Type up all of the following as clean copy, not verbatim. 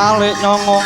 Malik Nyongo.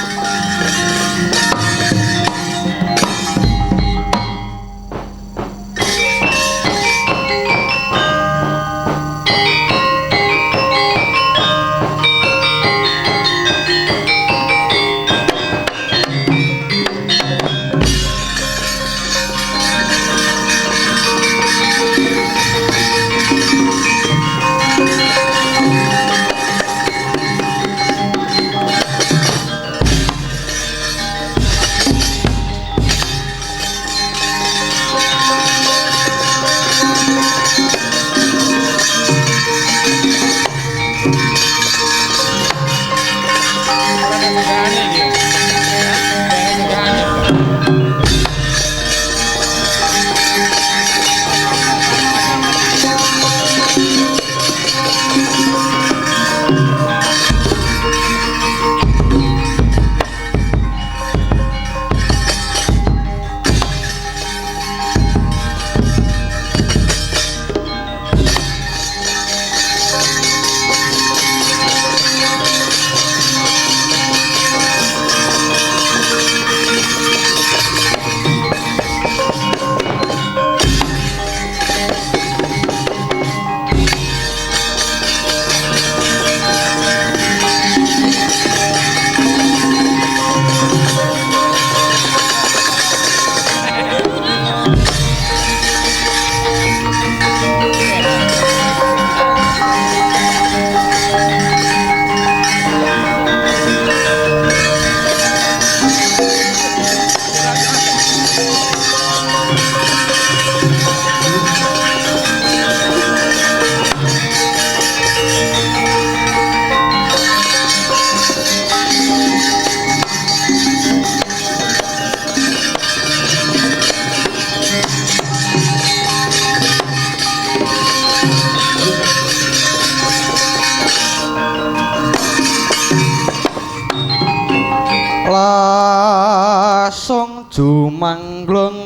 Lasung jumanglung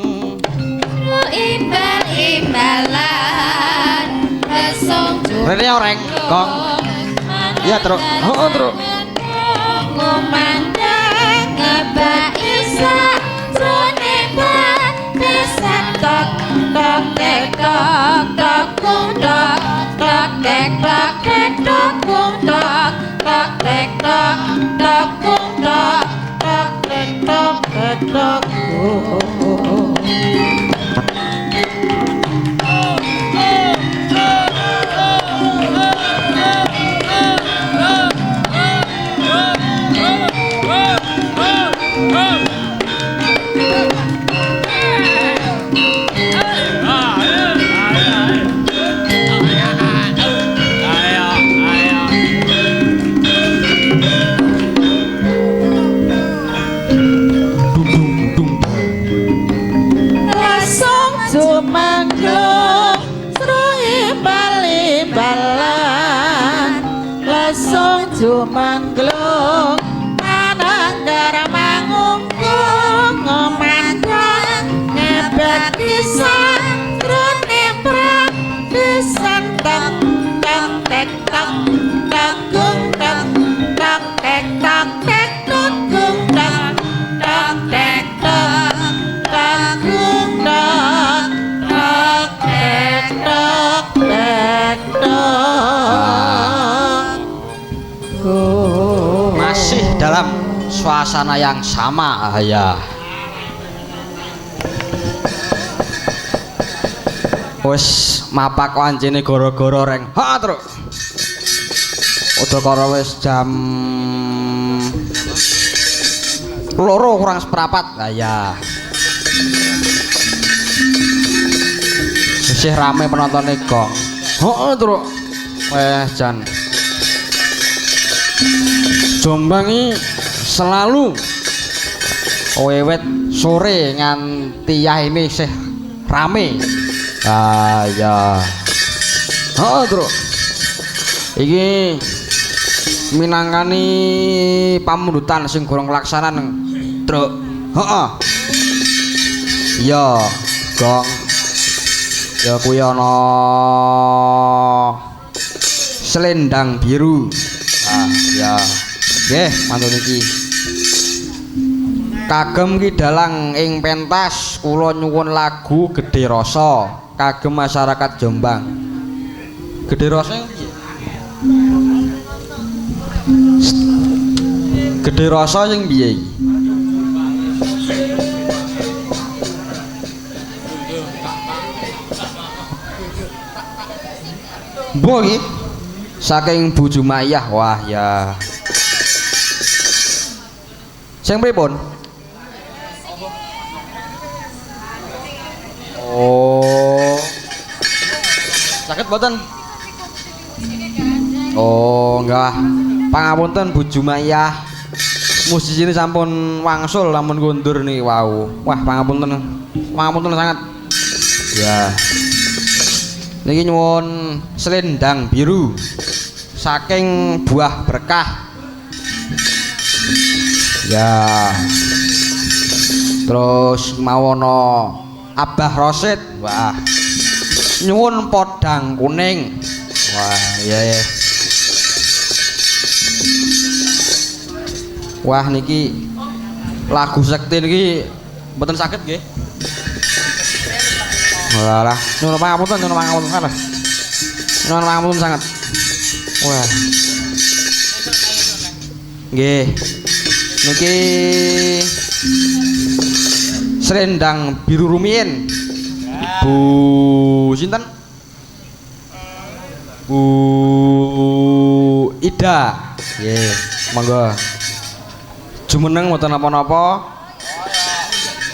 imbal-imbalan lasung Rene oreng Gong. Iya, Truk. Heeh, Truk. ngomandang ngebak isa jrone ban desak tok tok tek tok tok kum tok tok tek tok tek tok kum tok tok tek tok tok kum tok tok tek tok tek tok Jumanglung mananggar mangungkung ngomandang ngebet pisan trone prak pisan tak tak tek tak tak gung tak tak tek tak tek tak gung tak tak tek tak tak gung tak tak tek tak tek tak. Masih dalam suasana yang sama ya. Wis mapak wancine gara-gara reng. Ha, Truk. Udakara wis jam 2 kurang seperempat. Lah ya. Isih rame penonton Gong. Heeh, Truk. Jan Jombang ini selalu wewet sore nganti ini sih rame. Ya. Oh, Truk. Iki minangkani pamundutan sing gorong kelaksanan, Truk. Heeh. Iya, Gong. Ya kuwi ana selendang biru. Ya. Nggih, mantun iki. Kagem kidalang ing pentas kula nyuwun lagu Gedhe Rasa kagem masyarakat Jombang. Gedhe Rasa piye? Gedhe Rasa sing piye iki? Mbok iki saking Bu Jumaiyah. Wah ya. Sing pripun? Oh. Sakit boten? Oh, enggak. Pangapunten Bu Jumaiyah. Musisi ini sampun wangsul lamun kundur nih. Wow. Wah, pangapunten. Pangapunten sangat. Ya. Niki nyuwun selendang biru saking Buah Berkah. Ya. Terus mawono Abah Rosid. Wah. Nyuwun podang kuning. Wah, iya ya. Wah niki lagu sekti niki mboten saged nggih. Walah, nyuwun pangapunten kalah. Nyuwun pangapunten sangat. Wah. Nggih. Niki selendang biru rumiyin. Bu sinten? Bu Ida. Nggih, monggo. Jumeneng mboten napa-napa.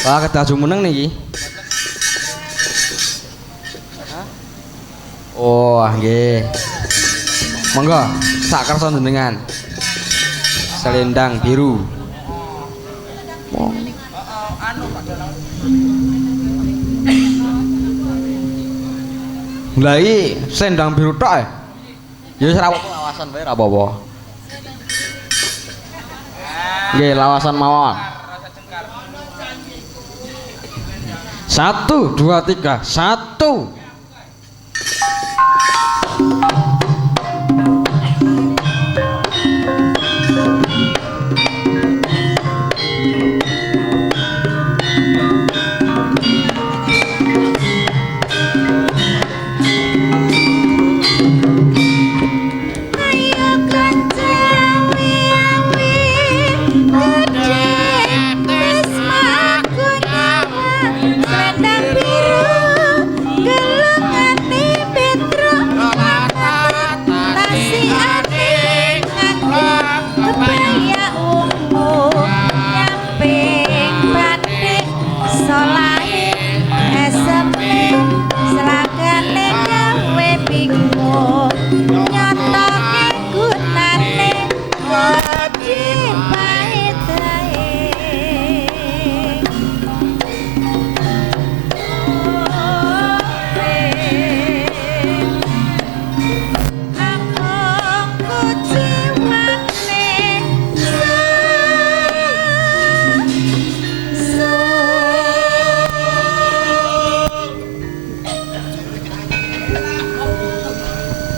Wah, kedah jumeneng niki. Oh, nggih. Monggo, sak kersa jenengan. Selendang biru. Lah iki selendang biru tok e. Ya wis ra apa lawasan wae ra apa-apa. Nggih, lawasan mawon. 1 2 3 1.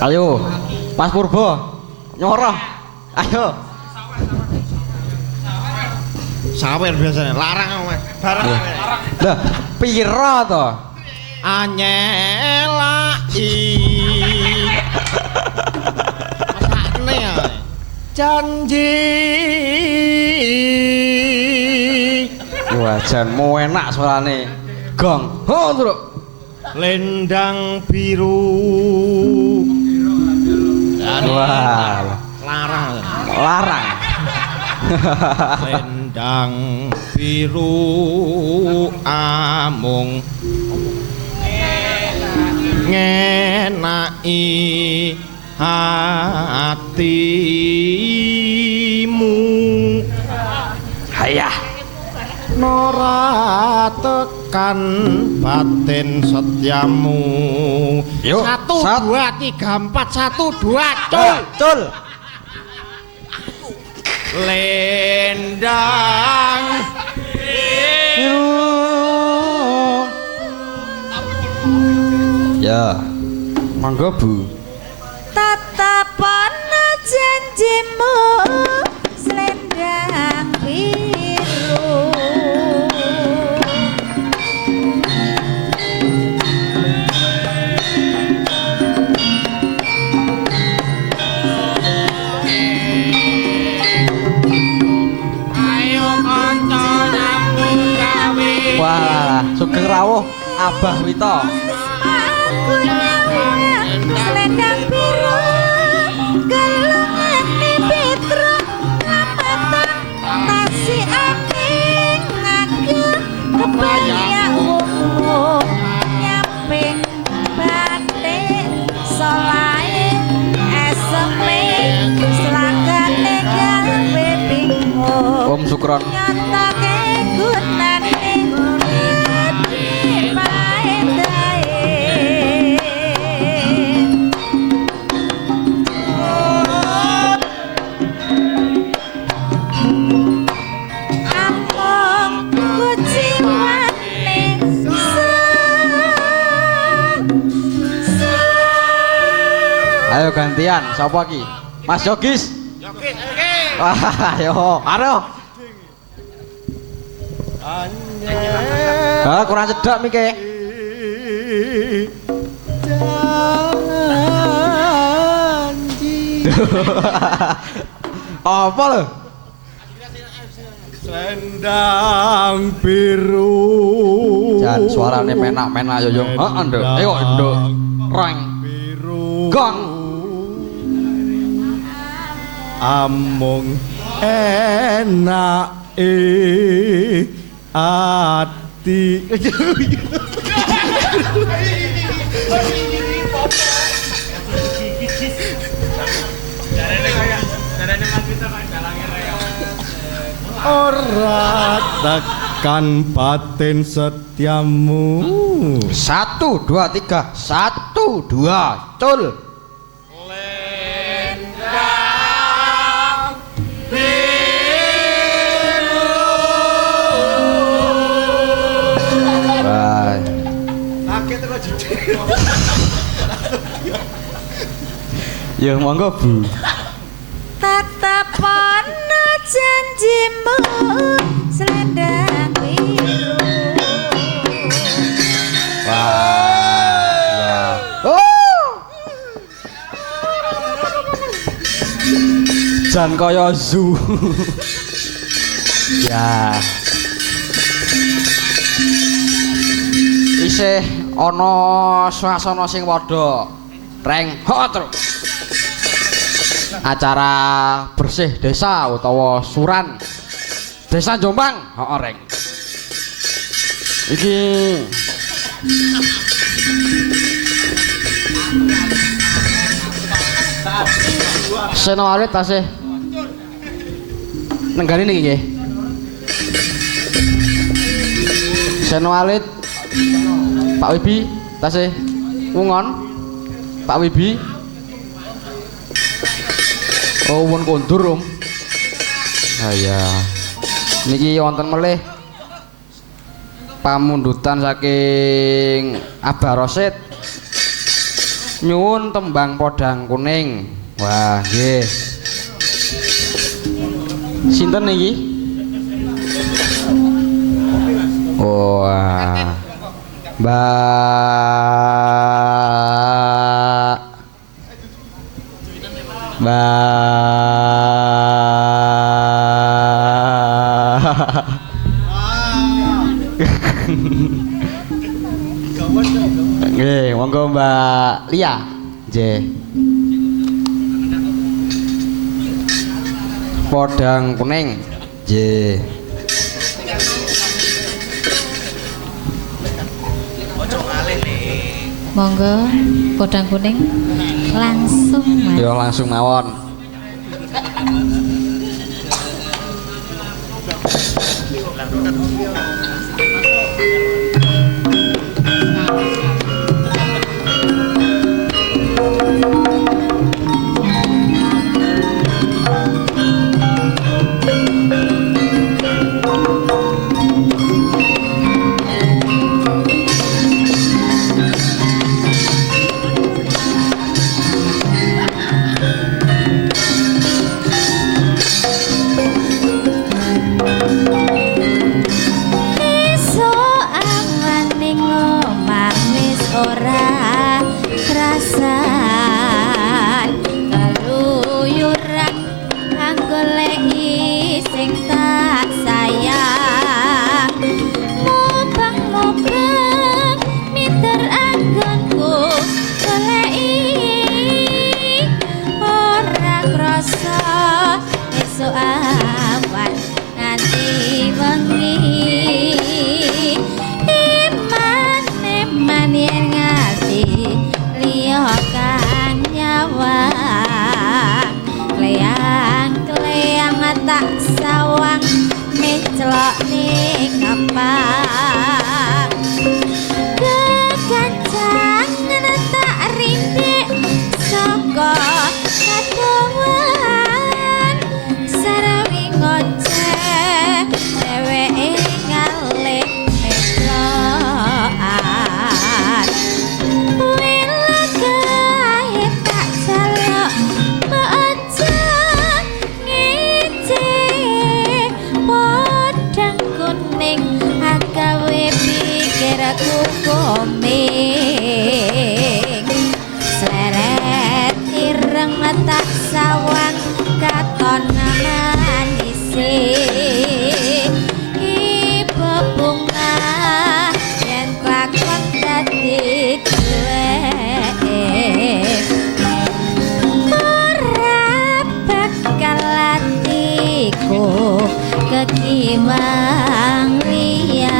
Ayo, Mas Purbo, nyoroh. Ayo. Sawer biasanya, larang Mas. Barang. Lah, pira to? Anyelai. Masakne ya. Janji. Wah, janmu enak suarane. Gong. Ho, Truk. Lendang biru. Wah, larang. larang. Lendang biru amung ngenai hatimu. Hayah. Nora tekan batin setiamu. Yuk, 1 2 3 4 1 2 cul. Cul. Lendang ya, monggo Bu. Tatapan janjimu rawuh Abah Wito. Aku nyawet selendang biru gelungan di Petro lambatan tasih aning ngagem kebaya wong nyamping batik solae eseme selagane gawe bingung Om Sukron. nyatake gunane Ayo gantian, sapa iki? Mas Jogis. Yokis, oke. Wah, ayo, ayo. Ah, kurang cedhak mike. Janji. Apa lho? Selendang biru. Jan suarane menak-menak yo yo. Heeh, Nduk. Ayo, Nduk. Reng. Biru. Gong. Amung enake ati. Ora tekan batin setiamu. 1 2 3. 1 2 cul. Bye. Kaget kok jujur. Ya monggo Bu. tatapono janjimu selendang biru Wah. Oh. Jan kaya zoo. Ya. Isih ana swasana sing padha. Reng, ho terus. Acara bersih desa utawa suran Desa Jombang, heeh Reng. Iki seno alit tasih nenggani niki nggih. Seno alit Pak Wibi tasih ngungon. Pak Wibi. Oh, won kondur, Om. Ah ya. Niki wonten melih pamundutan saking Abah Rosid. Nyuwun tembang podang kuning. Wah, nggih. Sinten niki? Wah. Nggih, monggo Mbak Lia. Nggih. Podang kuning. Nggih. monggo podang kuning langsung Mas. Yo langsung mawon. sawang mecelok ning kapang kekancangan tak rindik saka kadawan sarawi ngoceh dheweke ngalih metroan wela kae tak jaluk maca ngece podang kuning agawe pikirku komeng sleret ireng tak sawang katon manise ibu bunga yen lakon dadi duwek ora bakal atiku kekiwang liyan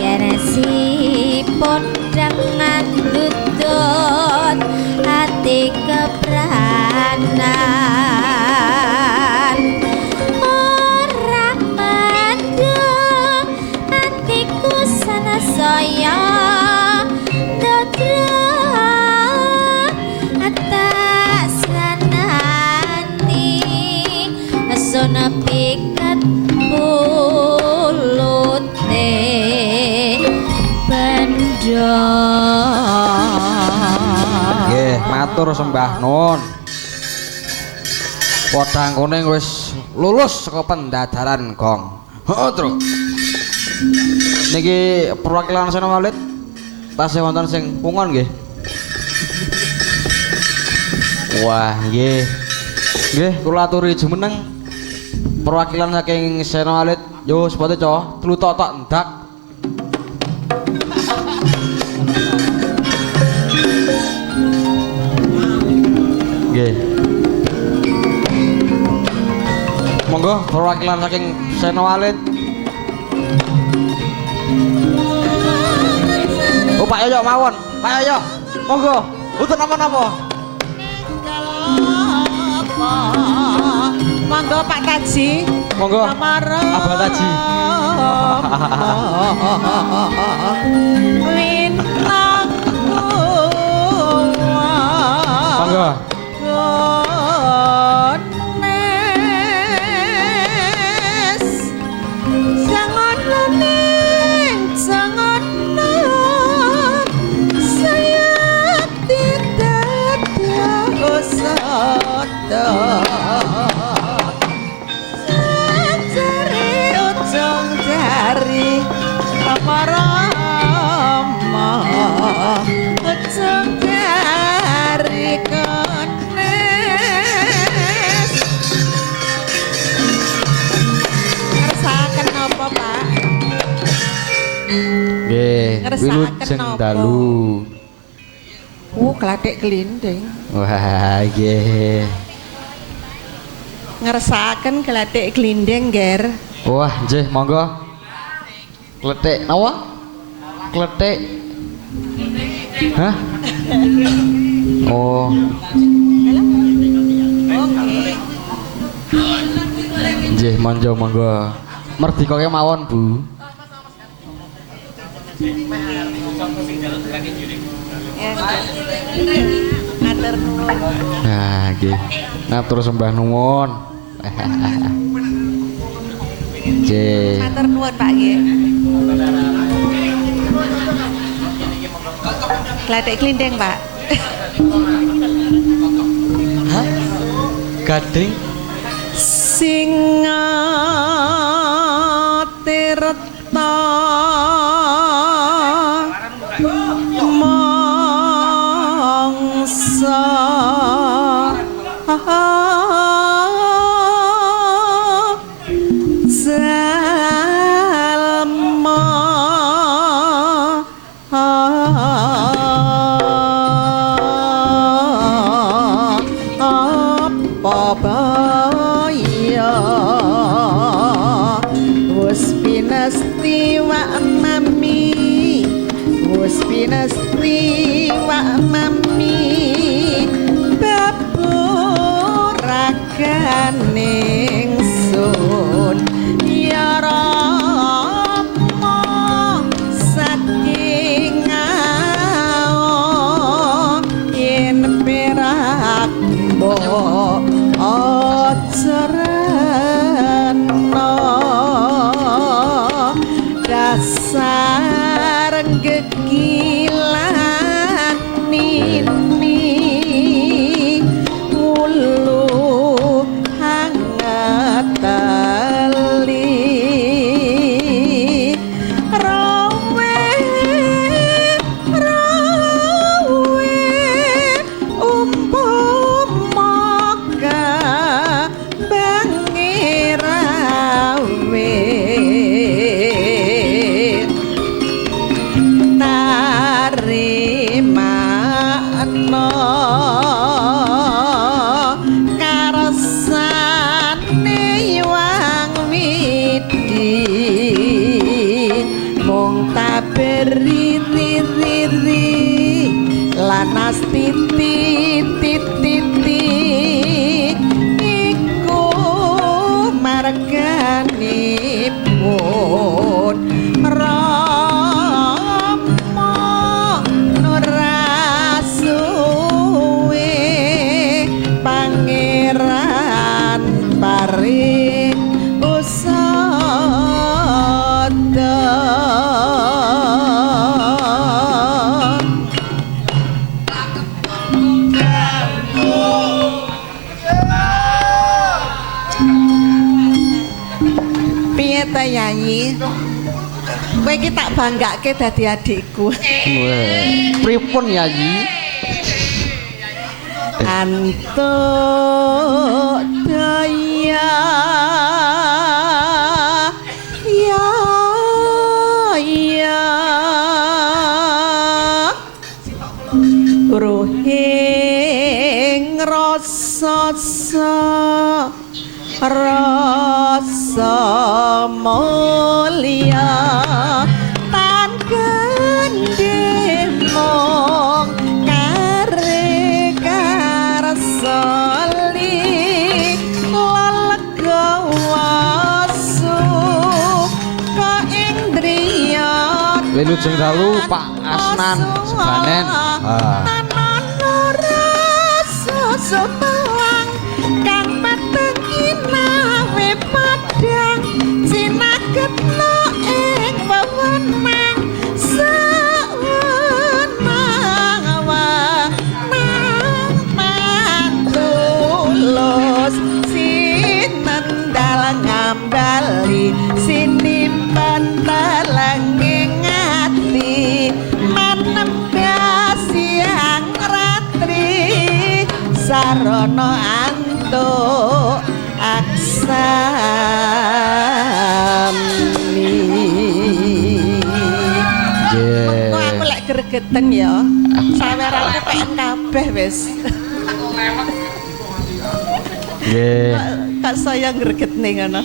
yen si podang ngandutut hati kebranan ora mandung hatiku sana saya dodro atas lanani sona pikat bulute bendo Nggih, matur sembah nuwun. Podang kuning wis lulus saka pendadaran gong. Heeh, Tru. Niki perwakilan Sena Maulid tasih wonten sing pungon nggih. Wah, nggih. Nggih, kula aturi jumeneng perwakilan saking Sena Maulid. Yo, sepote co, tlutok tok ndak. Nggih. Monggo perwakilan saking Sena Walid. Oh Pak Yoyo mawon. Pak Yoyo. Monggo. Mboten napa-napa. Monggo Pak Taji. Monggo. Abah Taji. Lintang. Monggo. Wilujeng dalu. Glathik glinding. Wah, nggih. Ngersakaken glathik glinding, Ger. Wah, nggih, monggo. Kletik napa? Kletik. Hah? Oh. Nggih, monggo. Merdikake mawon, Bu. Nah, nggih. Matur sembah nuwun. Nggih. Matur nuwun, Pak nggih. Glathik glinding, Pak. Hah? Gading Singa tirta mangsa salma apa baya wis pinasti wa mami wis pinasti wa mami babur raga ningsun ya Rama saking yen perak mbok aja rena dasar gegilan nini ulu hangat tali rawe rawe umpama bangi rawe tarimano karsane wang widi mung taberi-riri lanas titi iku marganipun Rama nurasuwe pangeran paring usada piye ta Yayi kowe iki tak banggake dadi adikku Weh, pripun Yayi? antuk daya ya ya ruhing rasa rasa mulia tan gendemong kare karsali lelegawasu ka indriya Wilujeng dalu Pak Asnan sebanen. Susulang kang metengi nawe padang sinagetno ing wewenang sawenang tulus sinendal ngambali sinimpen telenging ati manembas siang ratri sarana antuk aksami Nggih. kok aku lek gregeteng ya saweranku pengen kabeh wis Nggih. kak saya gregetne ngono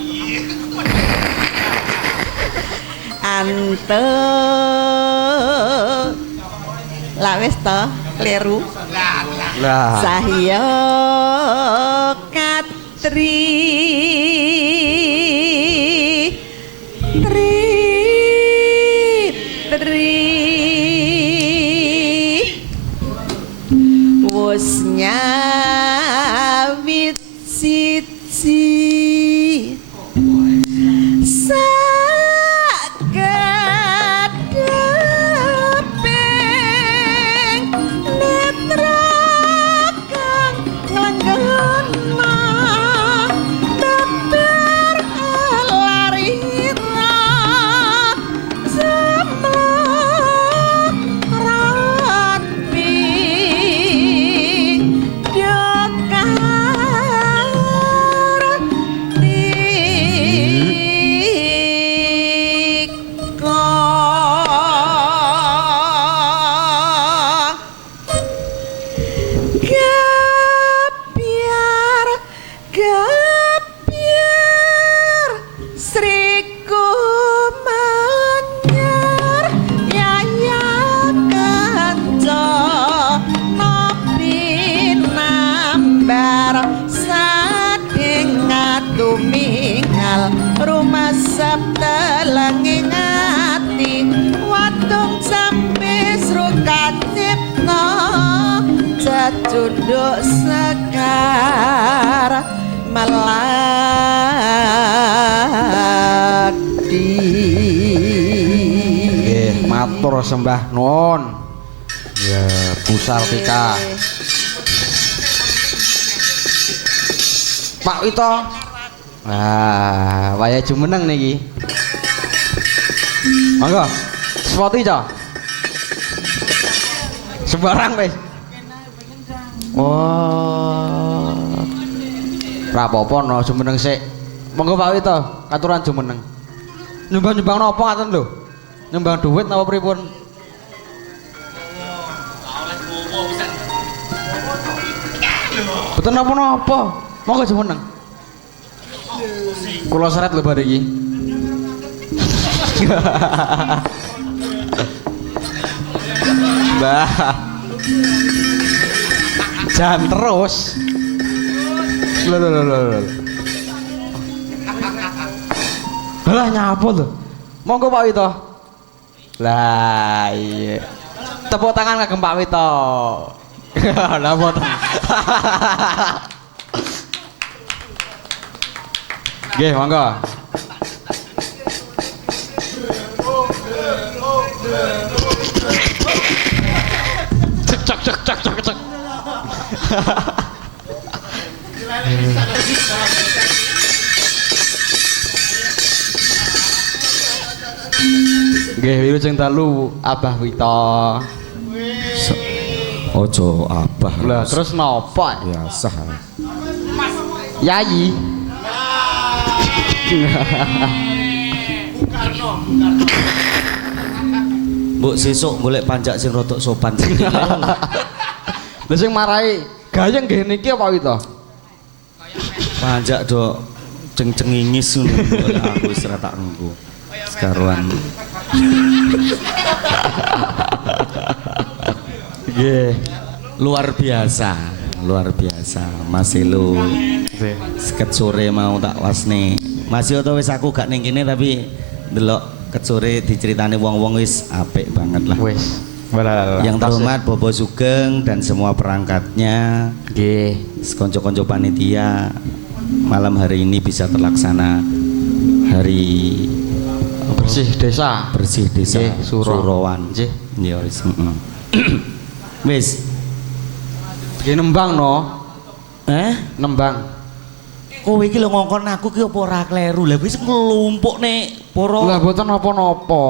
antuk lah wis to kleru Lah. Sahya Katri wis nyawit siji sakadeping netra kang nglenggana tebar larira semrapi dokar sabtelenging ati watung sampe srukacipta jajunduk sekar melati. Nggih, matur sembah nuwun. Ya, Bu Sartika. Pak Wito. Nah, waya jumeneng niki. Monggo. Sepoti, Cok. Sembarang wis. Oh. Ra apa-apa no jumeneng sik. Monggo Pak Wito, katuran jumeneng. Nyumbang-nyumbang napa ngaten lho? Nyumbang duit napa pripun? Betul napa-napa. Monggo jumeneng. Kula seret lho bar iki. Mbah. Jan terus. Lho. Lah nyapa lho. Monggo Pak Wito. Lah iya. Tepuk tangan kagem Pak Wito. Lah mboten. Nggih, monggo. Cek. Nggih, wilujeng dalu Abah Wito. Ojo abah. Lah terus napa? Biasa. Yayi. Mbok sesuk golek panjak sing rodok sopan sithik. Lha sing marai gayeng nggih niki apa Wito? Panjak do ceng-cengingis ngono aku wis ora tak engko. Sekaruan. Nggih. Luar biasa Mas Elo. Seket sore mau tak wasne. Masih to wis aku gak ning kene tapi ndelok ket sore diceritani wong-wong wis apik banget lah. Wis. Yang terhormat Bobo Sugeng dan semua perangkatnya. Nggih. Konco-konco panitia malam hari ini bisa terlaksana hari Bersih desa. Nggih, Surowan. Nggih. Ya wis. Wis. Nggih nembang no. Nembang. Kowe iki lho ngongkon aku ki apa ora kleru. Lah wis nglumpuk nek para. Lah mboten napa-napa.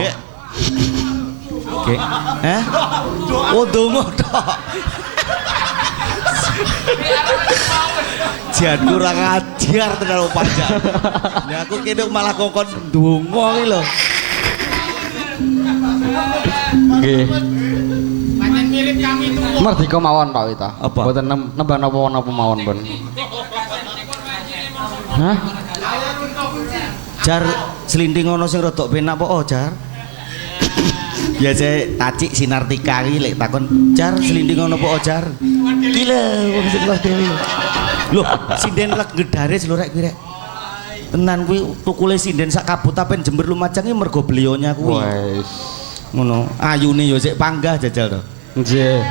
Nggih. Nggih. Oh donga tok. Jan kurang ajar tenan panjang. Lah aku kene malah ngongkon donga ki lho. Nggih. Mardika mawon Pak Wito. Apa? Mboten nembang napa-napa mawon pun. Hah? Jar selinting ono sing rodok penak apa Jar? Biasa tacik Sinartika iki lek takon Jar selinting ono apa Jar? Iki lho wong sing kelas dhewe. Lho, sinden lek gedare lho rek kuwi rek. Tenan kuwi tukule sinden sak kabut apen Jember Lumajang iki mergo belionya kuwi. Wes. Ngono. Ayune yo sik panggah jajal to. Nggih.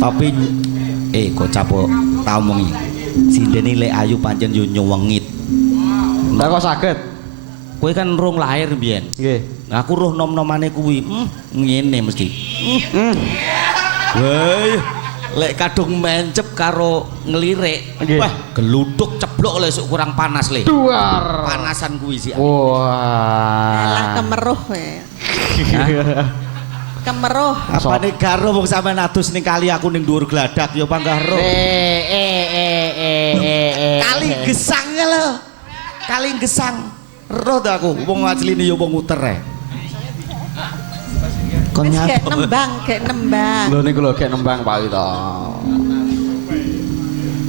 Tapi kok capo tau omongi. Sindene lek ayu pancen yo nyuwengit. Lah kok saged? Kowe kan rung lahir mbiyen. Nggih. Aku roh nom-nomane kuwi. Ngene mesti. Woi, lek kadung mencep karo ngelirik. Nggih. Wah, geluduk ceblok lek sok kurang panas le. Duar. Panasan kuwi sih. Alah Wah. kemeruh kowe. Kemeruh. Apane karo wong sampean adus ning kali aku ning dhuwur gladak ya panggah roh. Kali gesangnya lho. Kali gesang. Roh to aku wong asline ya wong muter e. Kon Wis gek nyapa? nembang. Lho niku lho gek nembang Pak Wito.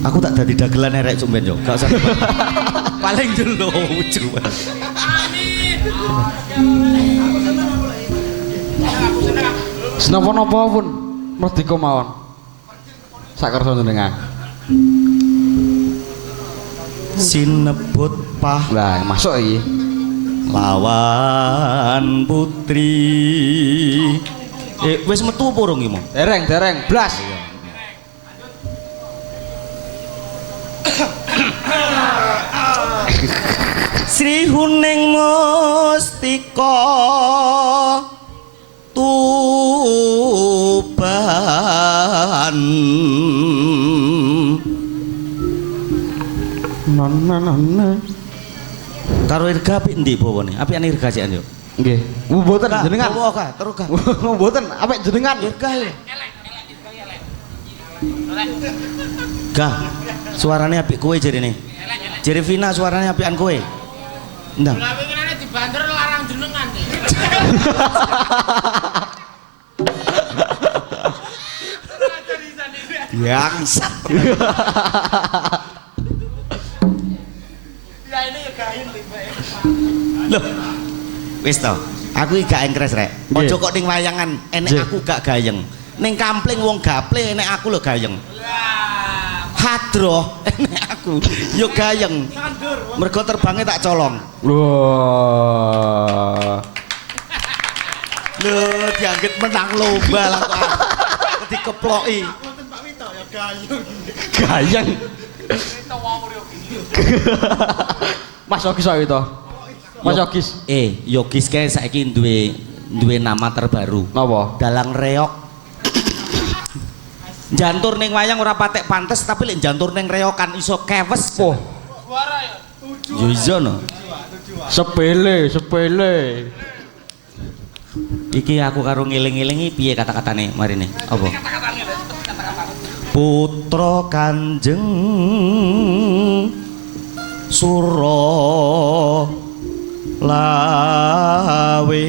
Aku tak dadi dagelan erek sumben yo. Gak usah. Paling dulu lucu. Senapa-napa pun merdeka mawon. Sak kersa jenengan. sinebut Lah, masuk iki. lawan putri. Wis metu apa urung iki, Mo? Dereng, blas. Sri Huning Mustika Tuban. Karo Irga apik ndi bawane? Apikan Irga sik yo. Nggih. Mboten jenengan. Bawa ka, terus ka. Mboten, apik jenengan. Irga le. Gah, suarane apik kowe jarene. Jere Vina suarane apikan kowe. Ndang. Lah winginane dibanter larang jenengan iki. Yangsat. Ya ini ya gahin Loh. Wis to. Aku iki gak engkres rek. Aja kok ning wayangan enek aku gak gayeng. Ning kampling wong gaple enek aku lho gayeng. Hadroh enek aku yo gayeng. Mergo terbange tak colong. Wah. Lho dianggit menang lomba lah kok. Dikeploki. Gayeng. Mas Yogis kok itu. Mas Yogis. Yogis kae saiki duwe nama terbaru. Napa? Dalang reok. Jantur ning wayang ora patek pantes tapi lek jantur ning reokan iso kewes. Oh. Suara ya. Yo iso no. Sepele. Iki aku karo ngiling-ilingi piye kata-katane marine? Apa? Putra Kanjeng Sura Lawe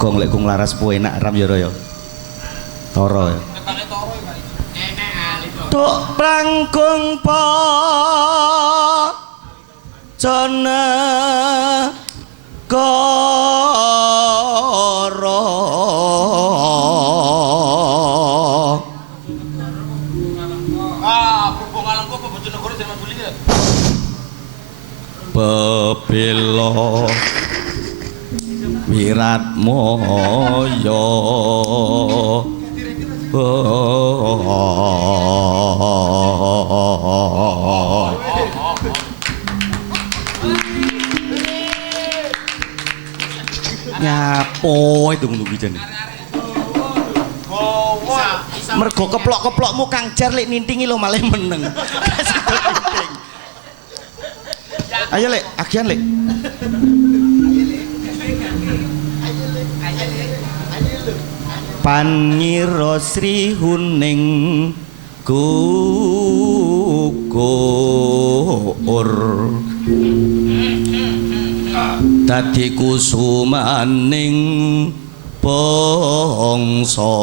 Gong lek gong laras po enak ram ya ya. Toro ya. Tuk prangkung po jana koro Berhubung alangku apa Bojonegoro Jerman Buli ya? Bebelo Wirat Moyo nyapo itu nunggu jane mergo keplok-keplokmu Kang Jar lek nintingi lo malah meneng ayo lek agian lek Pangira Sri Huning gugur dadi kusumaning bangsa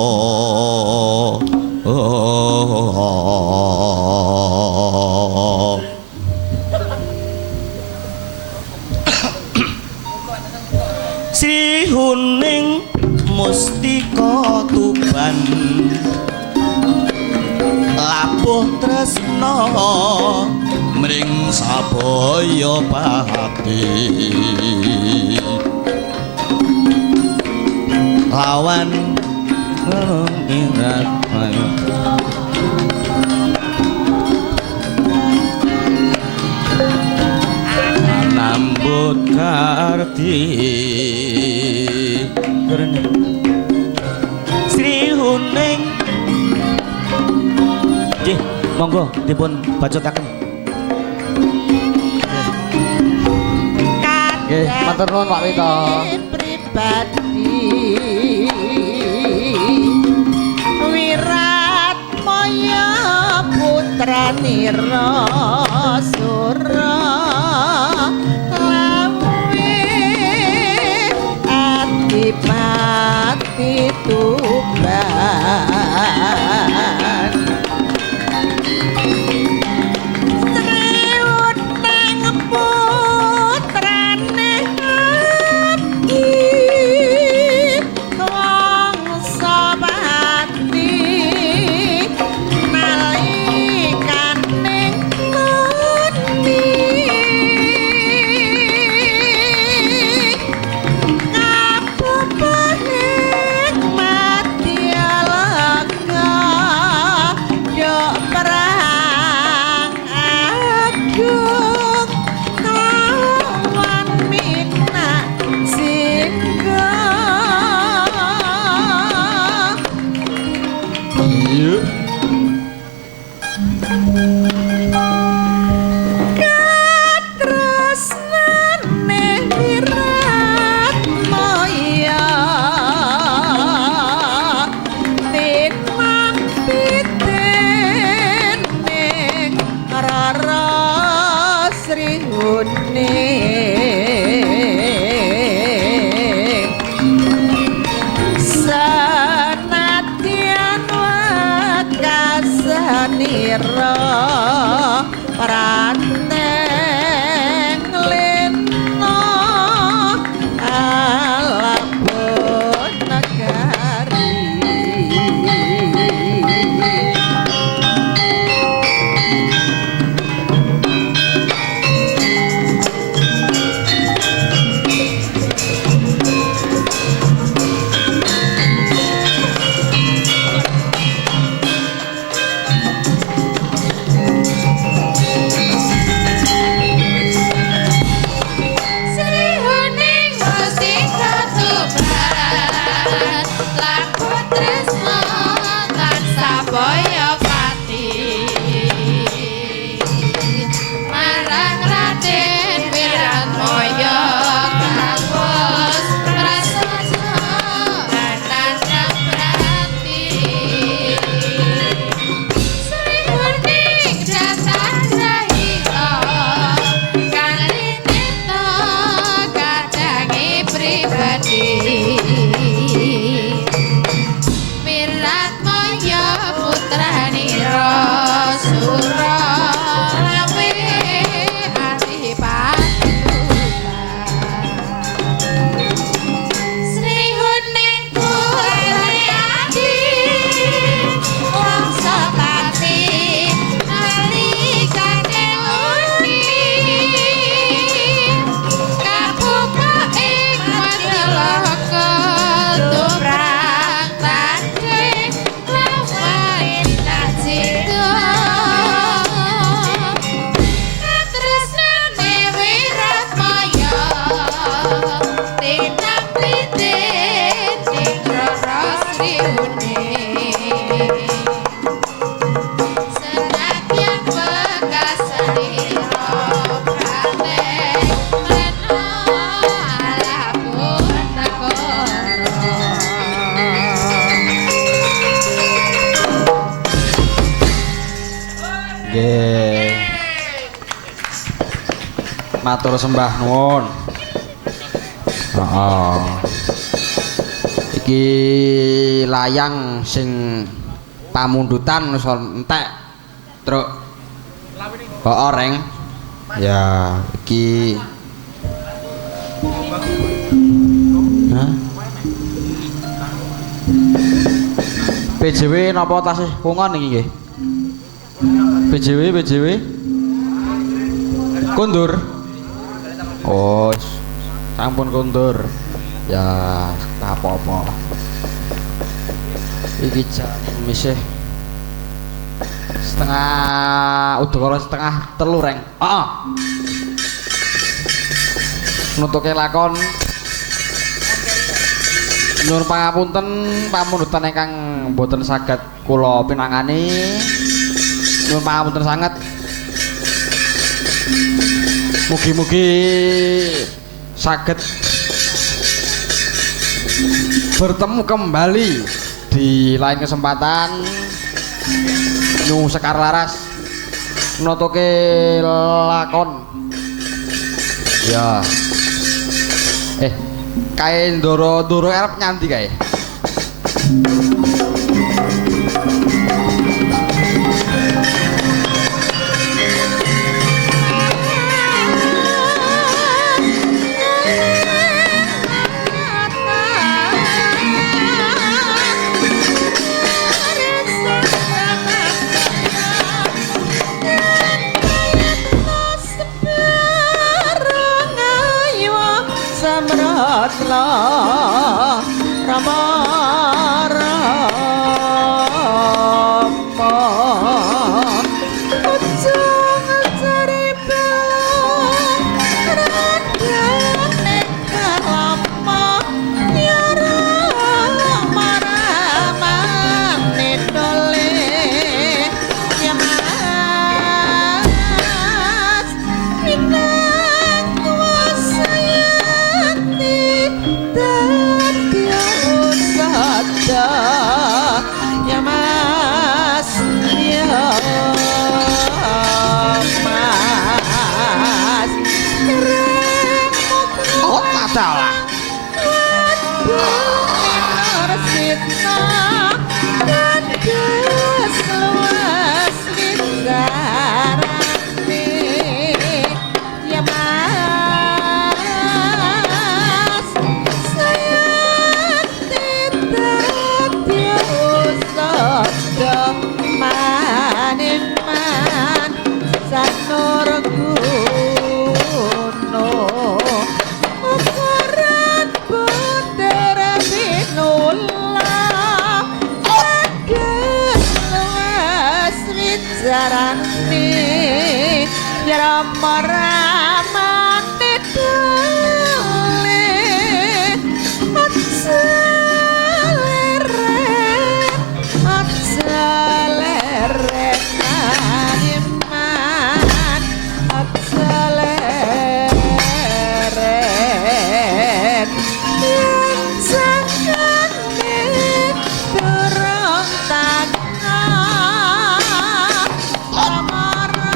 Sri Huning Mustika Tuban labuh tresna mring sabaya pati lawan irat ayo nambut karti Sri Huning nggih monggo dipun bacotaken Nggih, matur nuwun Pak Wito. Pribadi Wirat Maya putranira Sura lawe Adipati Tuban Iya. Katresnane wirat maya tinmampiten ning rara srihune sanadyan wekasanira praneng lena alapun negari Srihuning musik ketuban laku tresno lan sabaya pati marang Raden Wiratmaya kawus prasaja nandang berarti Srihuning datang sahika kalineta kadangi pribadi Wiratmaya putrani Rasura lawe adipati Srihuning putrani adi wangsa pati nalikane uni kabuka ing madilaka tumrap tandhe lawan nacita katresnane Wiratmaya tinapite ning rara srihuning senadyan wekasanira praneng lena alapun negara Nggih. Matur sembah nuwun. Heeh. Iki layang sing pamundutan wis entek. Truk. Heeh, Reng. Ya, iki Hah? PJW napa tasih pungon iki nggih? PJW kundur. Oh, sampun kundur. Ya, tak apa-apa. Iki jam misih setengah udakara setengah telu Reng. Heeh. Nutuke lakon nyuwun pangapunten pamundutan ingkang boten saged kula pinangani. Nyuwun pangapunten sanget. Mugi-mugi saged bertemu kembali di lain kesempatan. Nyuwun sekar laras nutuke lakon. Ya. Kae ndoro-ndoro arep nyanti kae. Samratlah Rama darani Rama ramane dole Akseleret animan Akseleret yang sakane durung tangan Rama-rama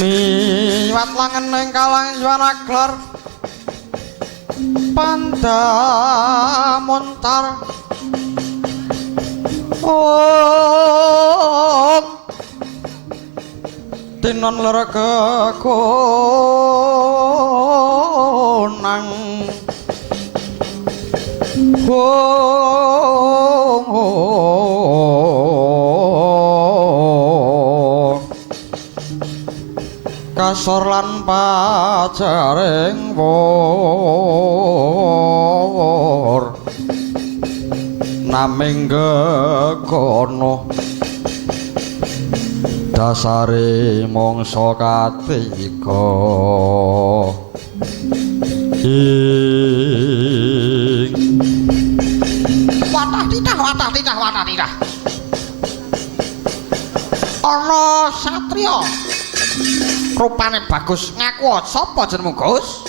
miwat langening kalang yuwanaglar pandamontar tinon lara kekonang kasor lan pajaring wor naming gegono dasare mangsa katiga watah titah ana satriya rupane bagus ngaku sapa jenengmu Gus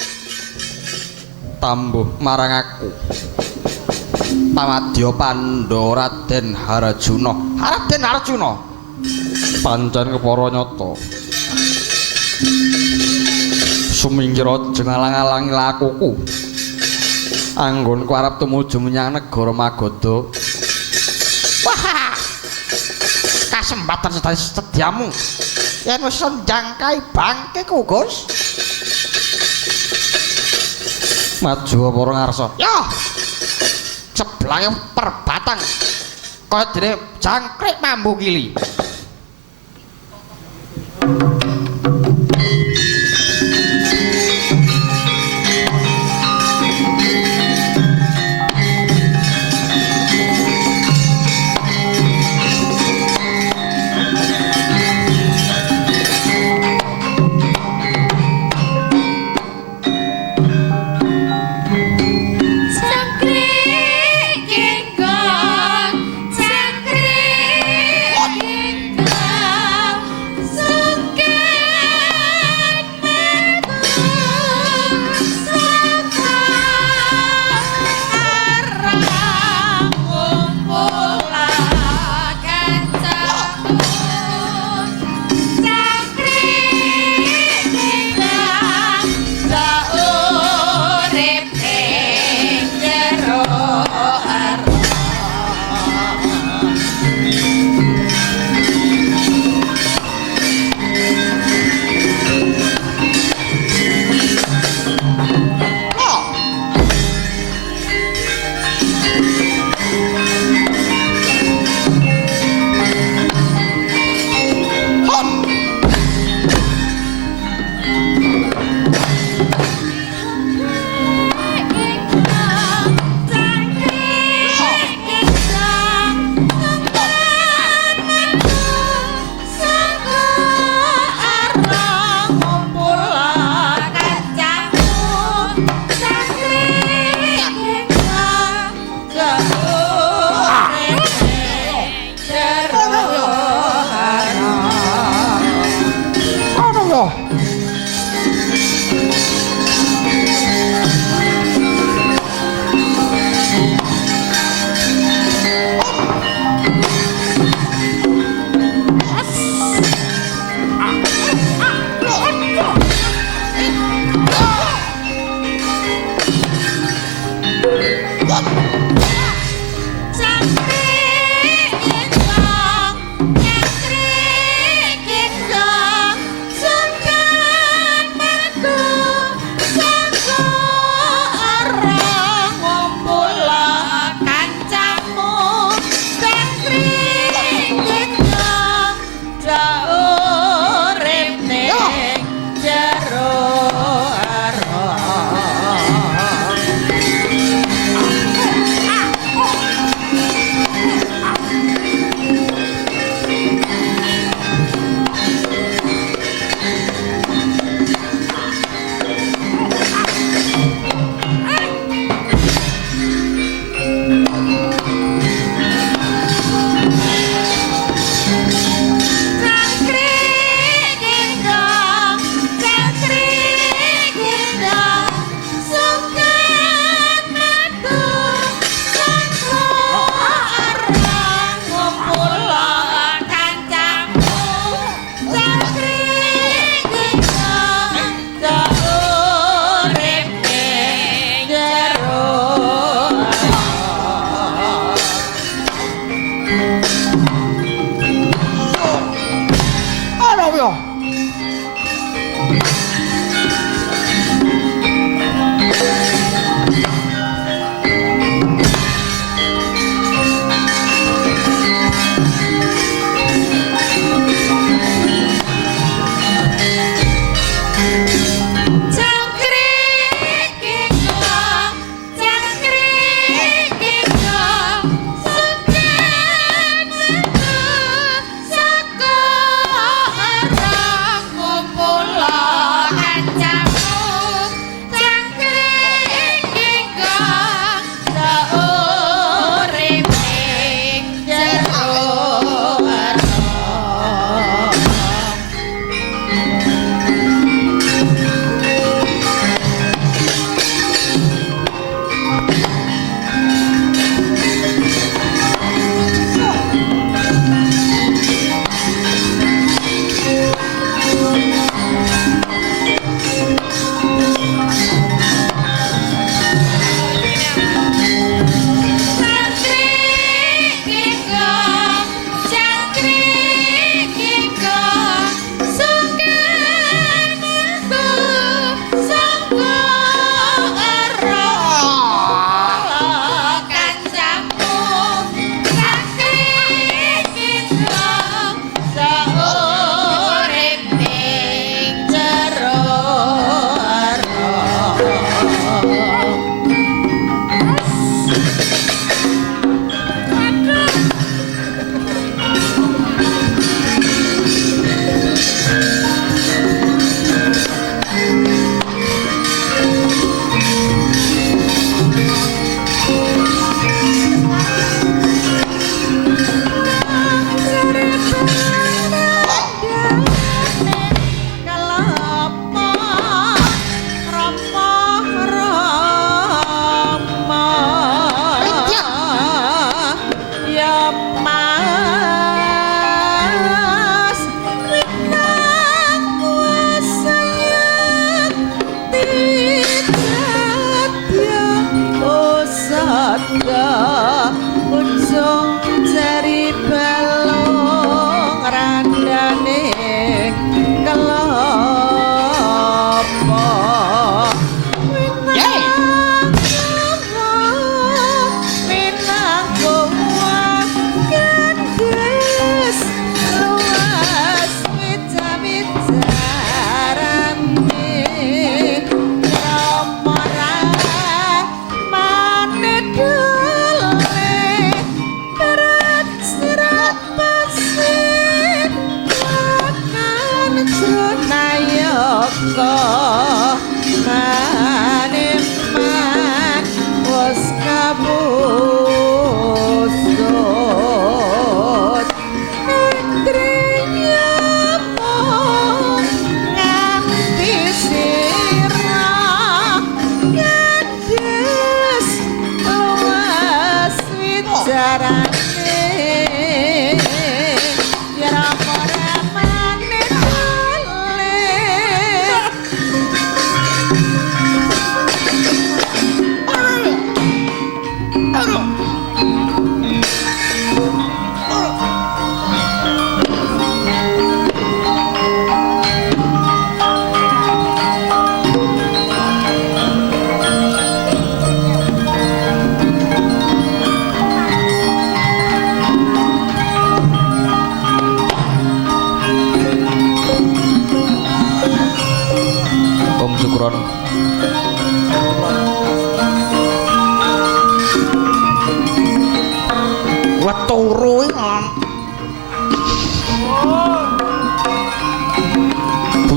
tambuh marang aku Pamadya Pandhawa Raden Harjuna pancen kepara nyata sumingkira jengalang-alangi lakuku anggonku arep tumuju menyang negara Magadha wah kasempatan sediamu yen wis njangkai bangkeku Gus maju apa ora ngarsa yo seblange perbatang kaya dene jangkrik mambu kili Cangkrik Sangkrik gendong, sungkan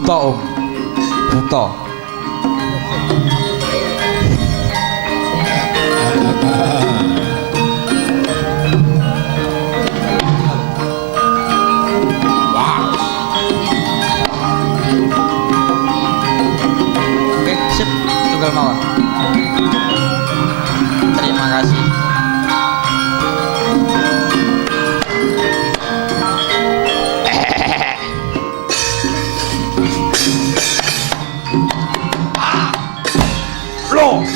Buta Om. Buta. Oke, sip. Tunggal mawon. Terima kasih. Loh.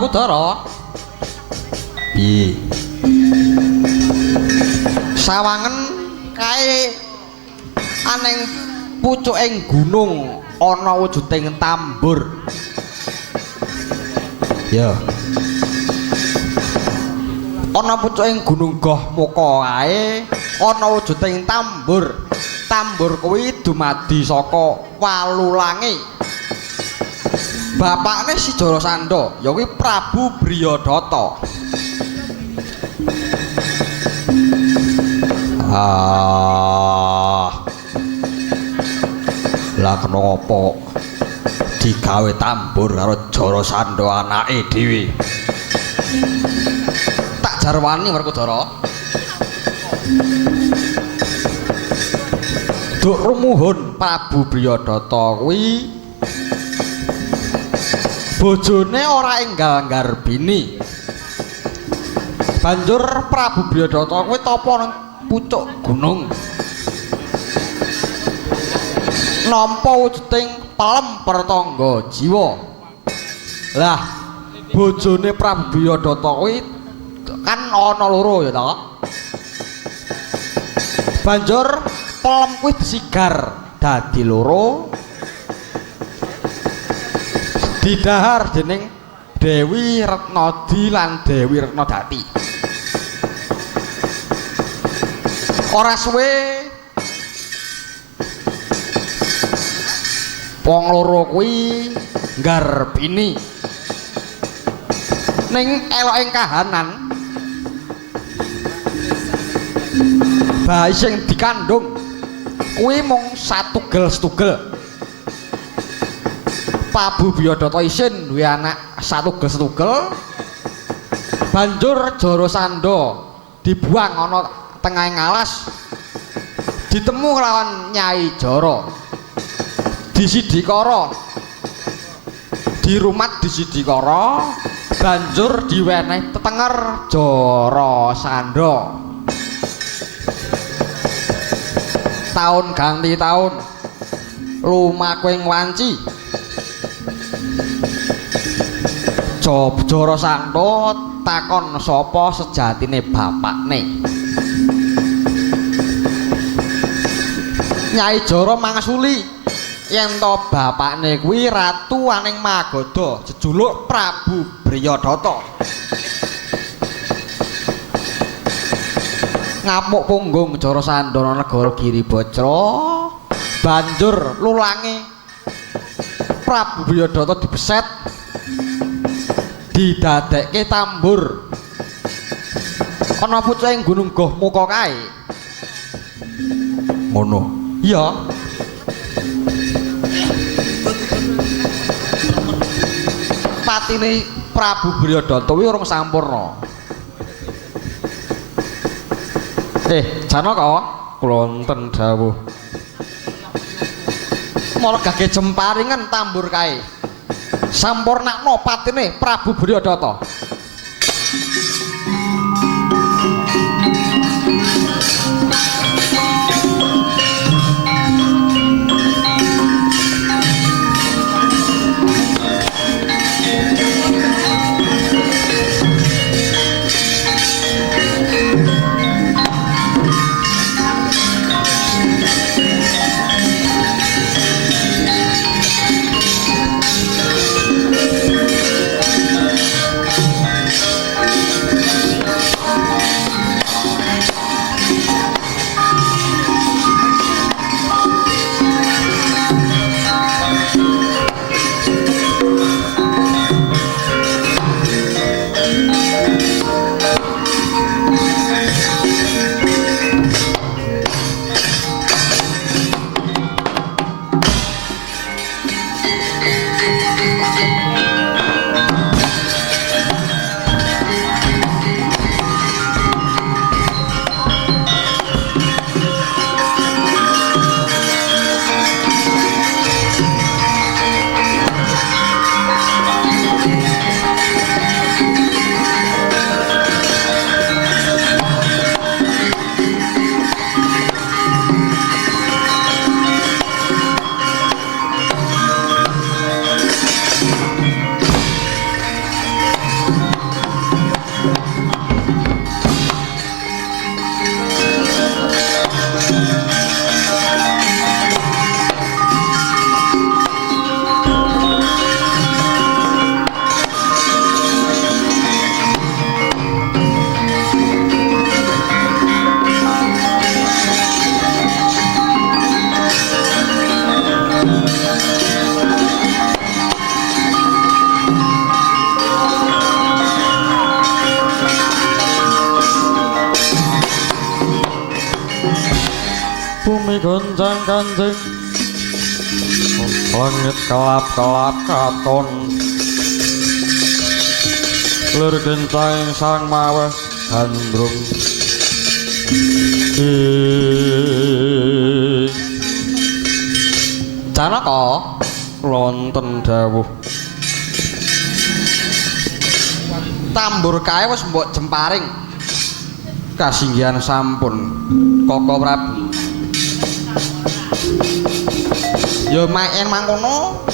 Werkudara. Piye? Sawangen kae aneng pucuking gunung ana wujuding tambur. Ya. Ana pucuking gunung Goh Muka kae ana wujuding tambur. Tambur kuwi dumadi saka Walulangi. Bapakne si Jarasandha ya kuwi Prabu Briyadata. Lah kena apa digawe tambur karo Jarasandha anake dhewe. Tak jarwani Werkudara. Duk rumuhun Prabu Briyadata kuwi bojone ora enggal nggarbini. Banjur Prabu Briyadata kuwi tapa nang pucuk gunung. Nampa wujuding pelem pertangga jiwa. Lah bojone Prabu Briyadata kuwi kan ana loro ya ta. Banjur pelem kuwi disigar dadi loro. Didhahar dening Dewi Retnadi lan Dewi Retnadati. Ora suwe wong loro kuwi nggarbini. Ning eloking kahanan bayi sing dikandung kuwi mung satugel-setugel. Prabu Briyadata isin duwe anak satugel-setugel. Banjur Jarasandha dibuang ana tengahing alas. Ditemu kelawan Nyai Jara. Disidikara. Dirumat disidikara, banjur diwenehi tetenger Jarasandha. Taun ganti taun lumakuing wanci Jarasandha takon sapa sejatine bapakne. Nyai Jara mangsuli yen to bapakne kuwi Ratu Aning Magadha jejuluk Prabu Briyadata. Ngamuk punggung Jarasandha negara Giribajra. Banjur lulange Prabu Briyadata dibeset. Didadekke tambur ana pucuking gunung Goh Muka kae. Ngono. Iya. Patine Prabu Briyadata kuwi urung sampurna. Janaka kula wonten dawuh. Mula gage jemparingan tambur kae. Sampurnakno patine Prabu Briyadata. bumi goncang kanjeng langit kelap-kelap katon lir kencang sang mawa gandrung Janaka lonten dawuh tambur kae wis mbok jemparing kasinggihan sampun Koko Prabu ya main mangkono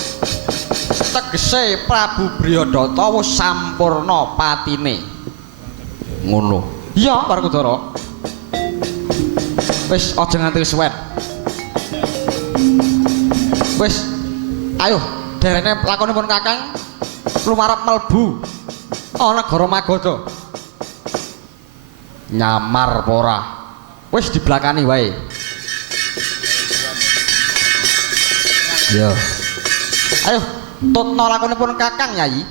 tegese Prabu Bryodata wis sampurna patine ngono iya Werkudara wis aja nganti suwet wis ayo derene lakonipun Kakang lumarep melbu ana negara Magadha nyamar apa ora wis dibelakani wae yo ayo tutno lakonipun Kakang Yayi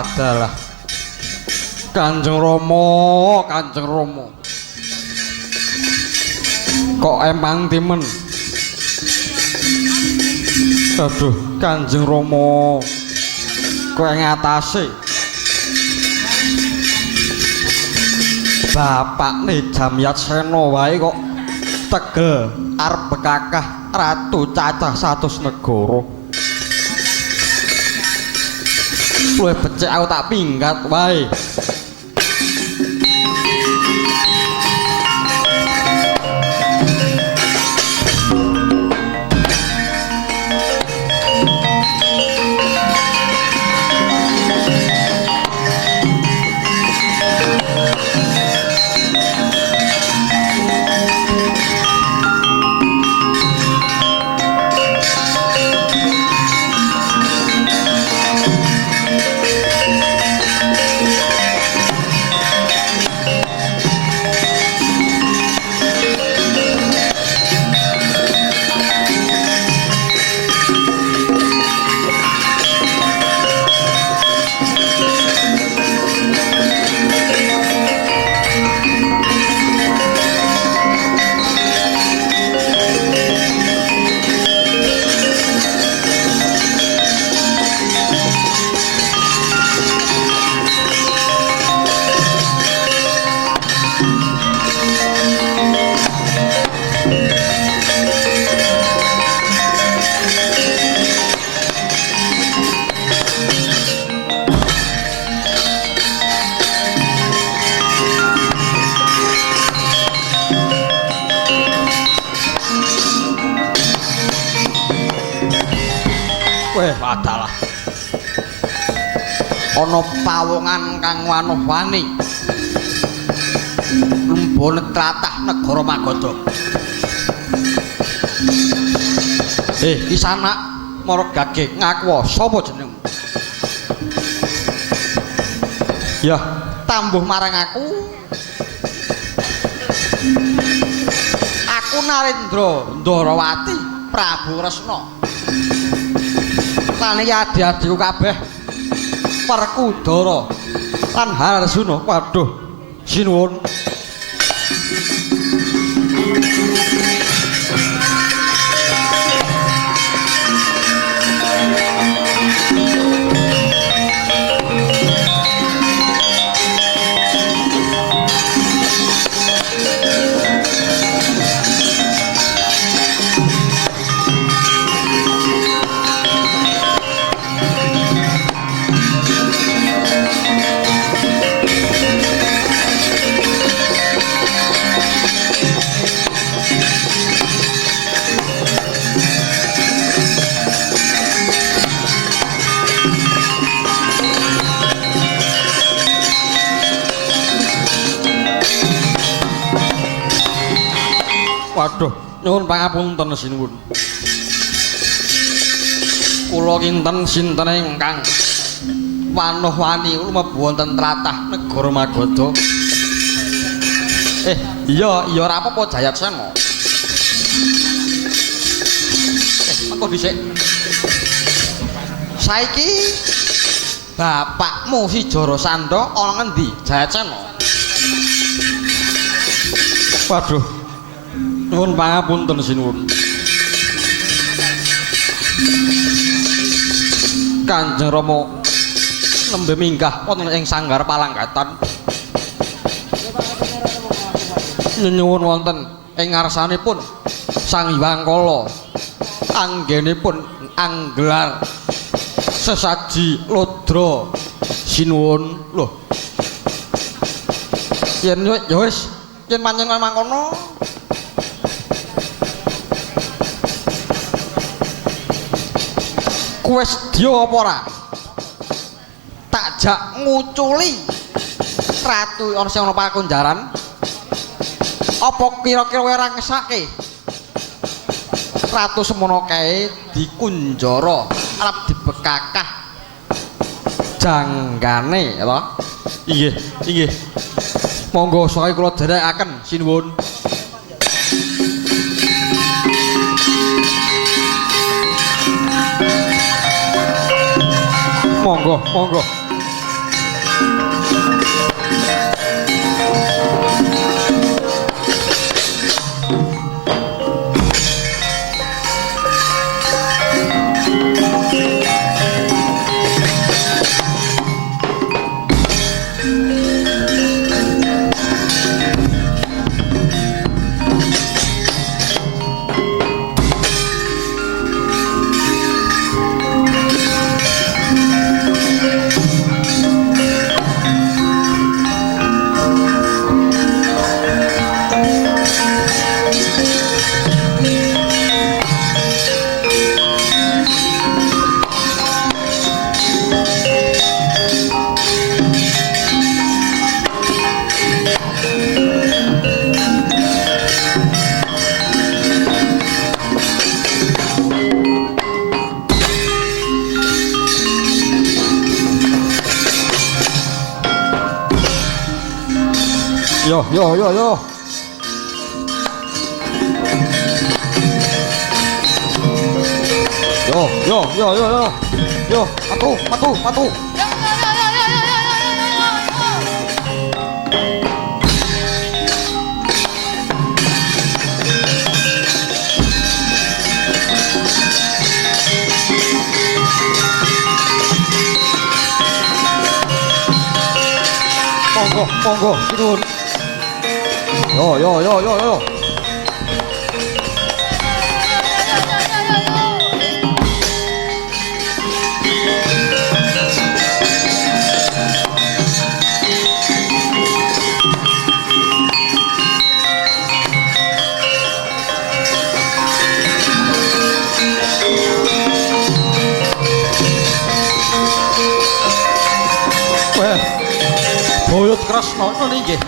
adalah Kanjeng Rama, Kanjeng Rama. Kok emang timen? Aduh, Kanjeng Rama. Kowe ngatasi. Bapakne Jamyat Sena wae kok tegel arep bekakah ratu cacah 100 negara. Luwih becik aku tak pinggat wae. Adalah. Ana pawongan kang wanuh-wani. Lembone tlatah negara Magoda. Kisanak Maragage ngaku sapa jeneng? Ya, tambuh marang aku. Aku Narendra Ndarawati Prabu Resna. Lan iki adi-adiku kabeh Perkudara lan Harsuna. Waduh, sinuwun. Waduh, nyuwun pangapunten sinuwun. Kula kinten sinten ingkang wanuh-wani lumebu wonten tlatah negara Magoda. Iya ora apa-apa Jayatsena. Mengko dhisik. Saiki bapakmu si Jara Sandha ana ngendi, Jayatsena? Waduh. Nuwun pangapunten sinuwun. Kanjeng Rama nembe minggah wonten ing sanggar Palanggatan. Nyuwun wonten ing ngarsanipun Sang Hyang Kala anggenipun anggelar sesaji lodra sinuwun. Lho. Yen ya wis, yen panjenengan mangkono kowe sedya apa ora? Tak jak nguculi ratu ana sing ana pakunjaran. Apa kira-kira kowe ora ngesake ratu semono kae dikunjara arep dibekakah janggane to? Inggih, inggih. Monggo sae kula dherekaken sinuwun. Monggo, monggo. Yo. Yo, matu. Monggo, turun. Yo. Weh. Boyot Kresna ngono nggih.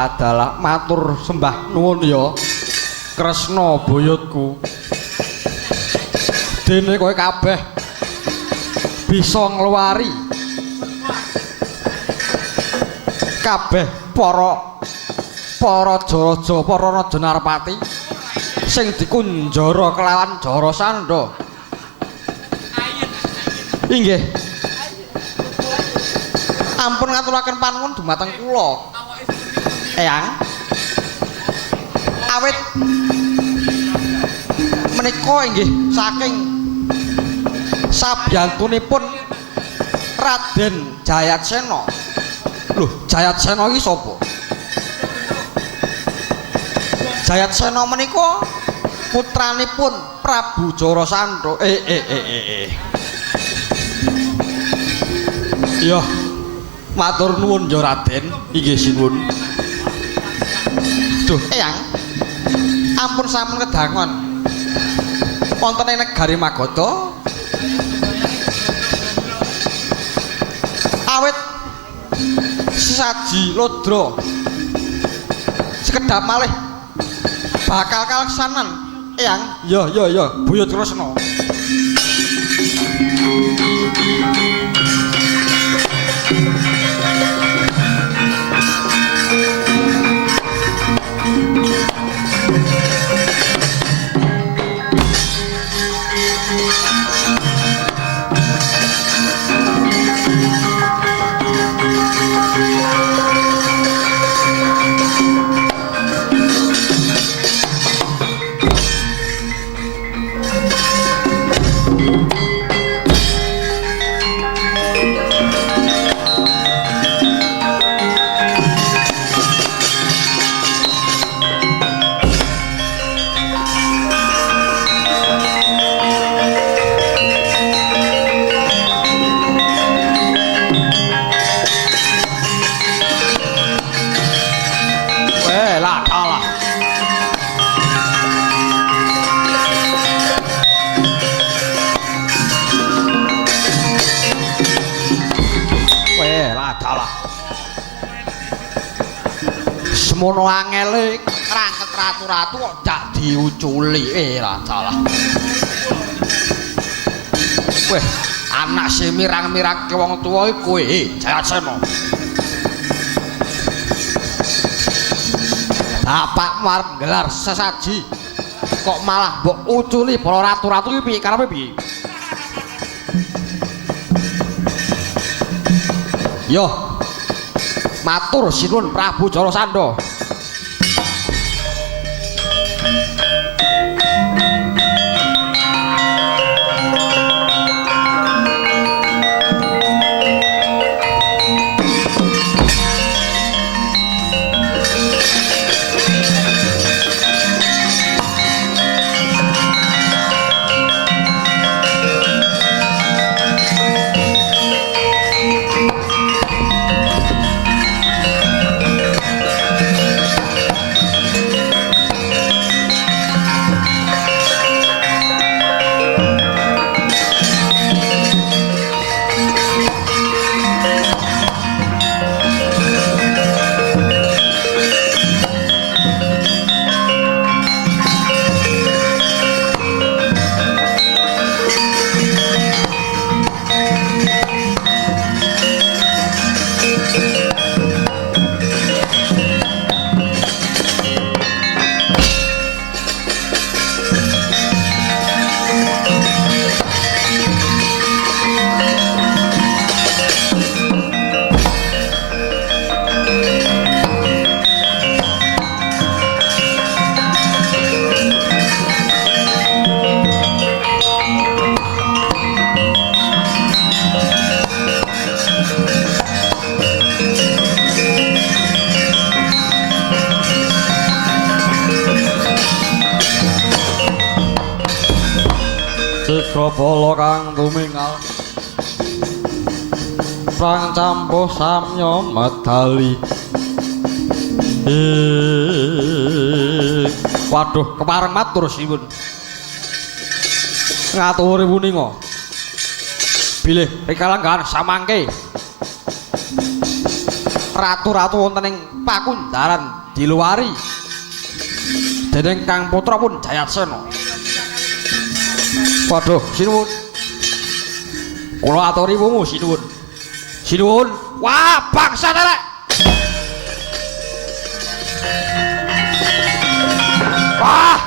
Adalah matur sembah nuwun ya Kresna boyotku. Dene kowe kabeh bisa ngluwari kabeh para jaraja, para raja Narpati sing dikunjara kelawan Jarasandha. Inggih. Ampun ngaturaken panuwun dumateng kula. Eyang awit menika inggih saking sabyantunipun Raden Jayatsena. Lho, Jayatsena iki sapa? Jayatsena menika putranipun Prabu Jarasandha. Iya, matur nuwun ya Raden. Inggih sinuwun. Duh, Eyang, ampun sampun kedangon wonten ing negari Magadha awit sesaji lodra sekedhap malih bakal kaleksanan. Eyang, ya Buyut Kresna. Semono angele ngrangket ratu-ratu kok dak diuculi lah salah. Weh, anak sing mirang-mirake wong tuwa iki kowe Jayatsena. Bapak marep gelar sesaji kok malah mbok uculi para ratu-ratu iki piye karepe piye? Yo, matur sinuwun Prabu Jarasandha. bala kang tumingal prang campuh samya medali. Waduh, kepareng matur siwun. Ngaturi puninga. Bilih rikalanggan samangke. Ratu-ratu wonten ing pakunjaran diluari dening Kang Putra pun Jayatsena. Waduh, sinuwun. Kula aturi wungu sinuwun. Sinuwun. Wah, bangsa elek. Wah.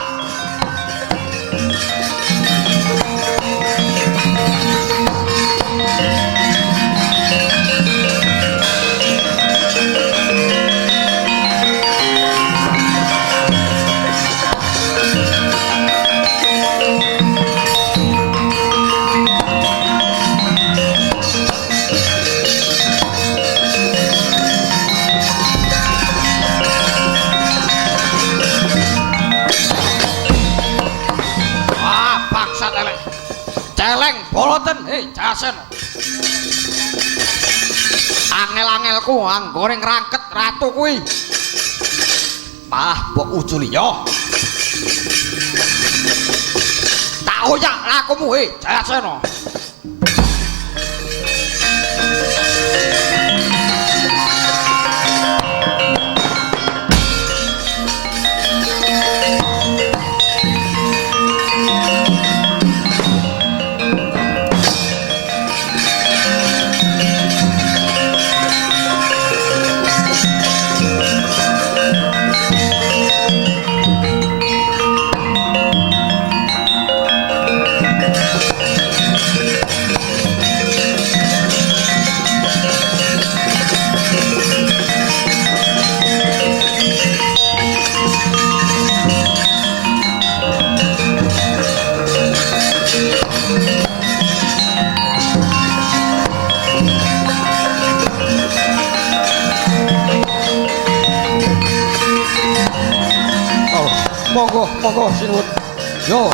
Celeng boloten, Jayatsena. Angel-angelku anggone ngrangket ratu kuwi. Pah, mbok uculi yo. Tak oyak lakumu, Jayatsena. Monggo sinuwun. Yo.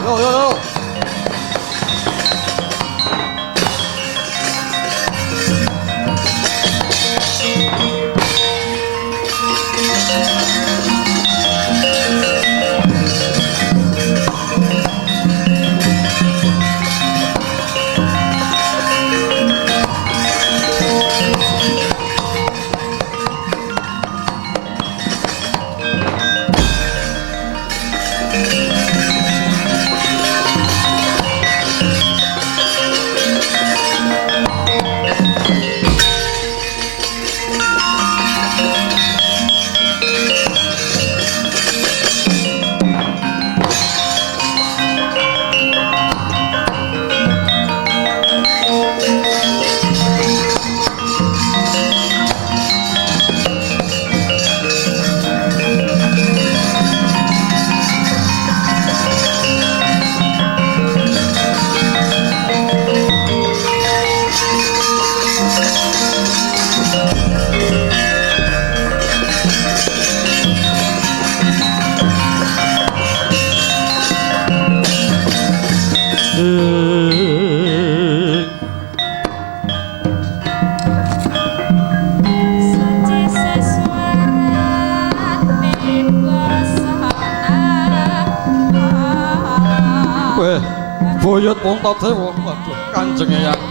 Boyot Puntadewa, waduh Kanjeng Eyang.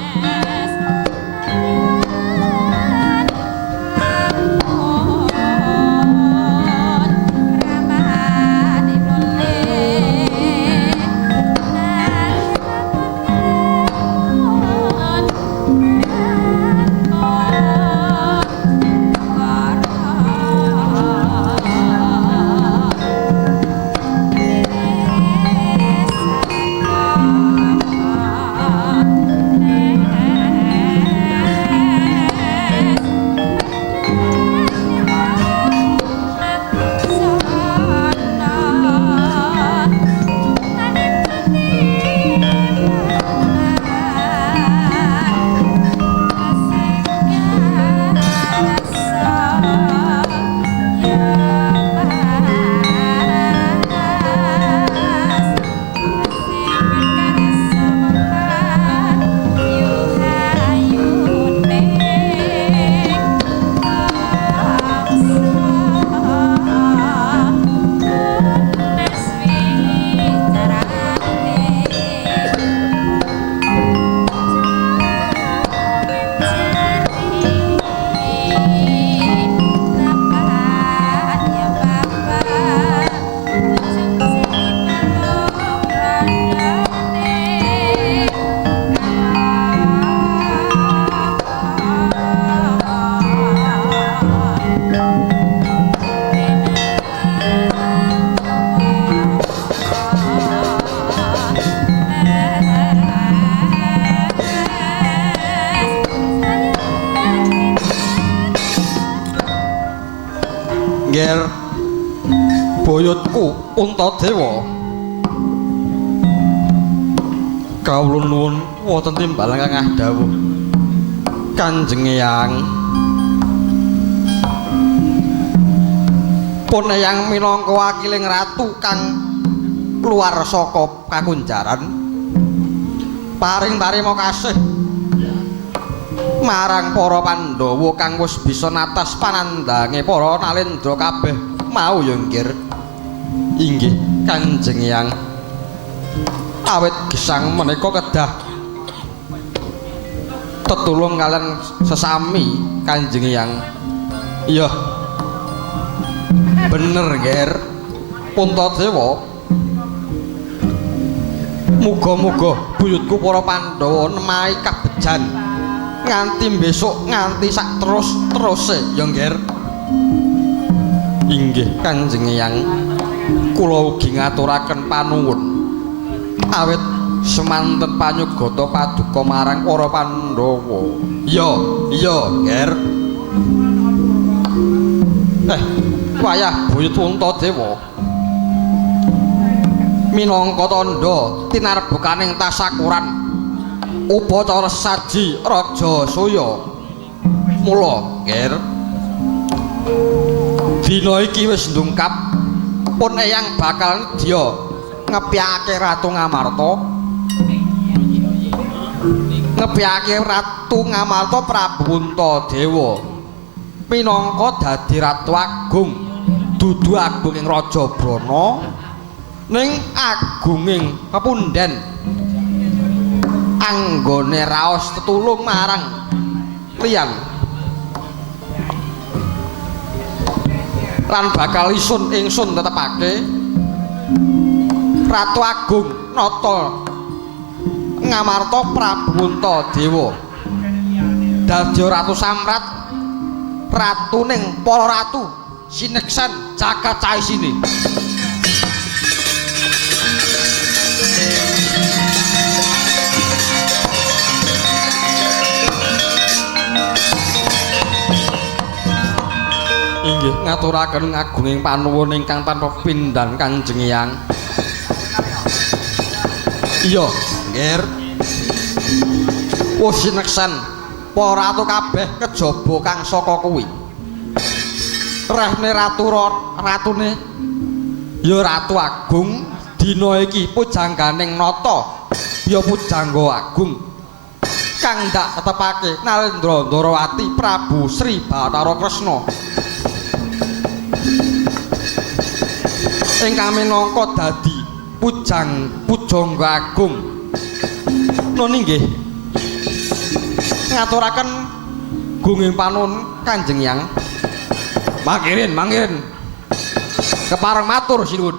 Yeah. buyutku Puntadewa. Kawula nuwun wonten timbalan kang dawuh. Kanjeng Eyang. Pun Eyang minangka wakiling ratu kang luar saka kakunjaran. Paring tarima kasih marang para Pandhawa kang wis bisa natas panandange para Nalendra kabeh mau ya nggir. Inggih Kanjeng Eyang. Awit gesang menika kedah tetulung kalian sesami Kanjeng Eyang. Iya bener nger Puntadewa. Muga-muga buyutku para Pandhawa nemahi kabejan nganti besok nganti sak terus-teruse ya nger. Inggih Kanjeng Eyang. Kula ugi ngaturaken panuwun awit semanten panyugata paduka marang para Pandhawa. Iya nger. Wayah buyut Puntadewa minangka tandha tinarbukaning tasakuran upacara saji Raja Soya. Mula nger dina iki wis ndungkap pun Eyang bakal nedya ngepyake Ratu Ngamarta. Ngepyake Ratu Ngamarta Prabu Puntadewa minangka dadi Ratu Agung, dudu agunging Raja Brana ning agunging pepundhen anggone raos tetulung marang liyan lan bakal ingsun tetepake Ratu Agung Nata Ngamarta Prabu Puntadewa dadi Ratu Samrat, ratuning para ratu sineksan jagat caisine. Inggih ngaturaken ngagunging panuwun ingkang tanpa pindhan Kanjeng Eyang. Iya nggih. Wis sineksan para ratu kabeh kejaba kang saka kuwi. Rehne ratune ya Ratu Agung dina iki pujangganing nata ya pujangga agung kang ndak tetepake Nalendra Ndarawati Prabu Sri Bathara Kresna ingkang minangka dadi pujangga agung. Nun inggih ngaturaken gunging panuwun Kanjeng Eyang. Mangkirin kepareng matur sinuwun.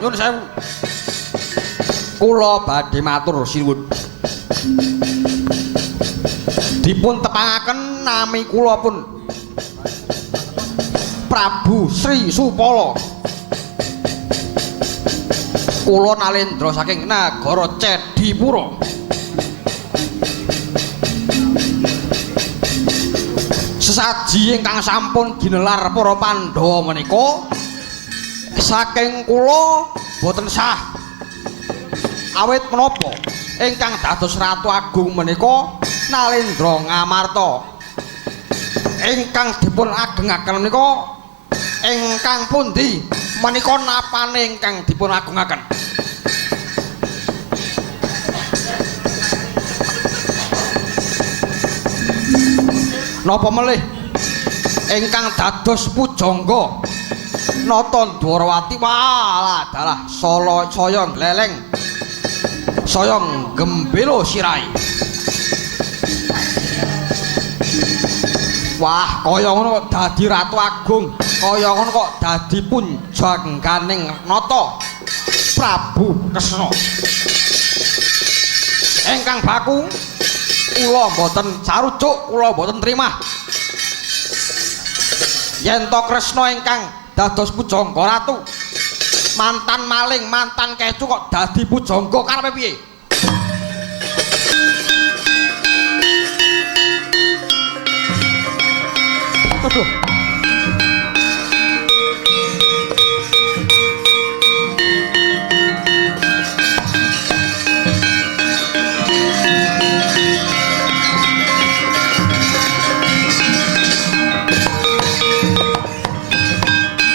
Nyun sewu. Kula badhe matur sinuwun. Dipun tepangaken nami kula pun Prabu Sri Supala. Kula Nalendra saking nagara Cedhipura. Sesaji ingkang sampun ginelar para Pandhawa menika saking kula boten sah. Awit menapa ingkang dados Ratu Agung menika Nalendra Ngamarta. Ingkang dipun agengaken menika ingkang pundi menika napane ingkang dipun agungaken? napa melih ingkang dados pujangga nata Dwarawati walah dalah saya gleleng saya gembelo sirai. Wah, kaya ngono kok dadi Ratu Agung, kaya ngono kok dadi punjangganing nata Prabu Kresna. Engkang baku kula mboten sarujuk, kula mboten trimah. Yen to Kresna ingkang dados pujangga ratu, mantan maling, mantan kecu kok dadi pujangga karepe piye? Aduh.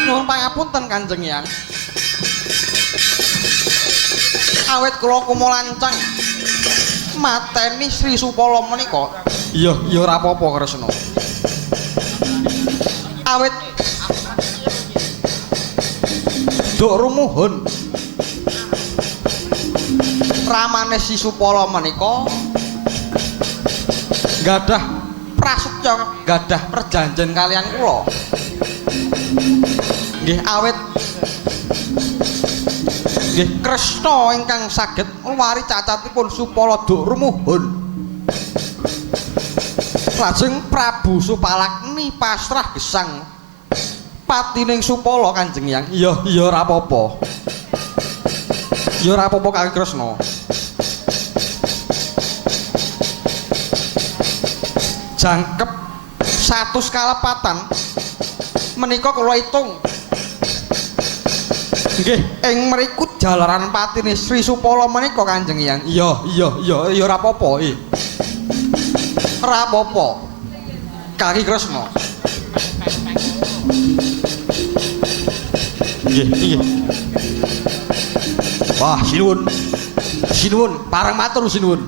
Nuwun pangapunten Kanjeng Hyang. Awit kula kumolancang mateni Sri Supala menika. Iya, ya ora apa-apa Kresna. Awit duk rumuhun ramane Si Supala menika gadah prasetya, gadah perjanjian kalian kula. Nggih awit nggih Kresna ingkang saged ngluwari cacatipun Supala duk rumuhun. Lajeng Prabu Supalakni pasrah gesang patining Supala Kanjeng Hyang. Iya, iya ora apa-apa. Ya ora apa-apa Kang Kresna. Jangkep 100 kalepatan menika kula itung. Nggih, ing mriku jalaran patine Sri Supala menika Kanjeng Hyang. Iya, iya, iya, ya ora apa-apa. Ora apa-apa. Kaki Kresna. Nggih, nggih. Wah, sinuwun. Sinuwun, parang matur sinuwun.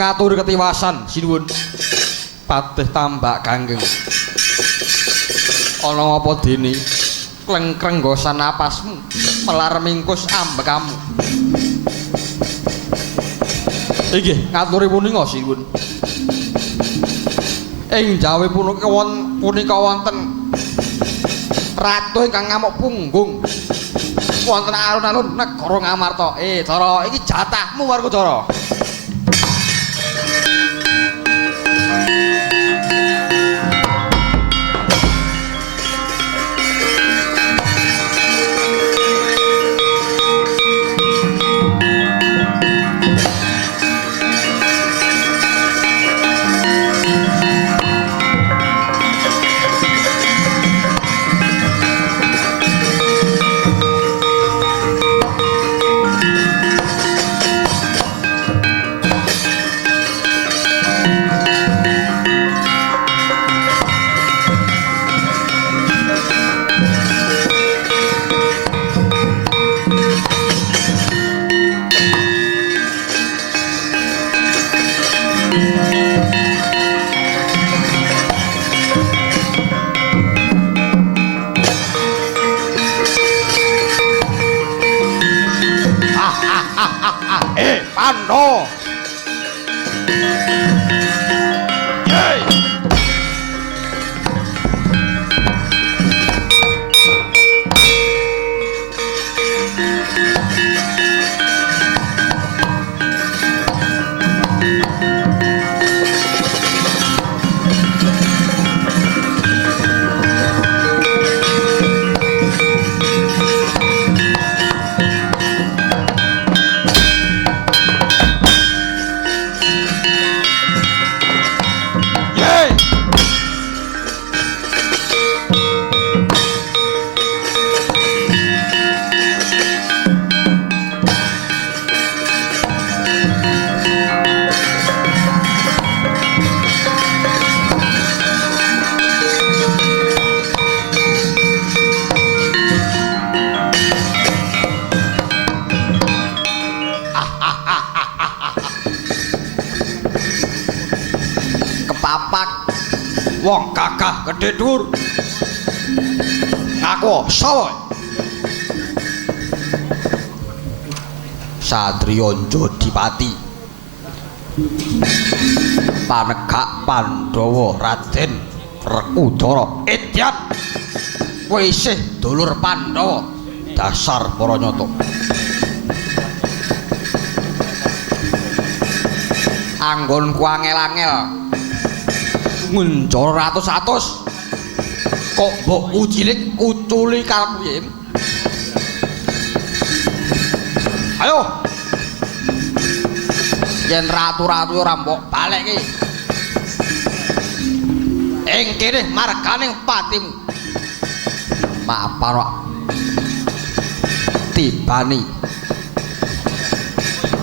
Ngatur ketiwasan sinuwun patih tambak kanggeng ana apa dene klengkreng gosan napasmu melar mingkus ambekamu inggih ngaturi punika sinuwun ing jawe punika wonten ratu ingkang ngamuk punggung wonten alun-alun negara Ngamarta Dara iki jatahmu Werkudara. Pando. Yey. lapak wong gagah gedhe dhuwur. Aku sapa? Satriya Jodipati. Panegak Pandhawa Raden Rekudara Edyat. Kowe isih dulur Pandhawa. Dasar para nyata. Anggonku angel-angel. Ngunjara ratus-ratus. Kok mbok ucilik uculi karepmu yen? Ayo. Yen ratu-ratu ora mbok balekke. Ing kene marganing patimu. Maparok. Tibani.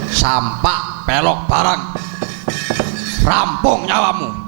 Sampak pelok barang. Rampung nyawamu.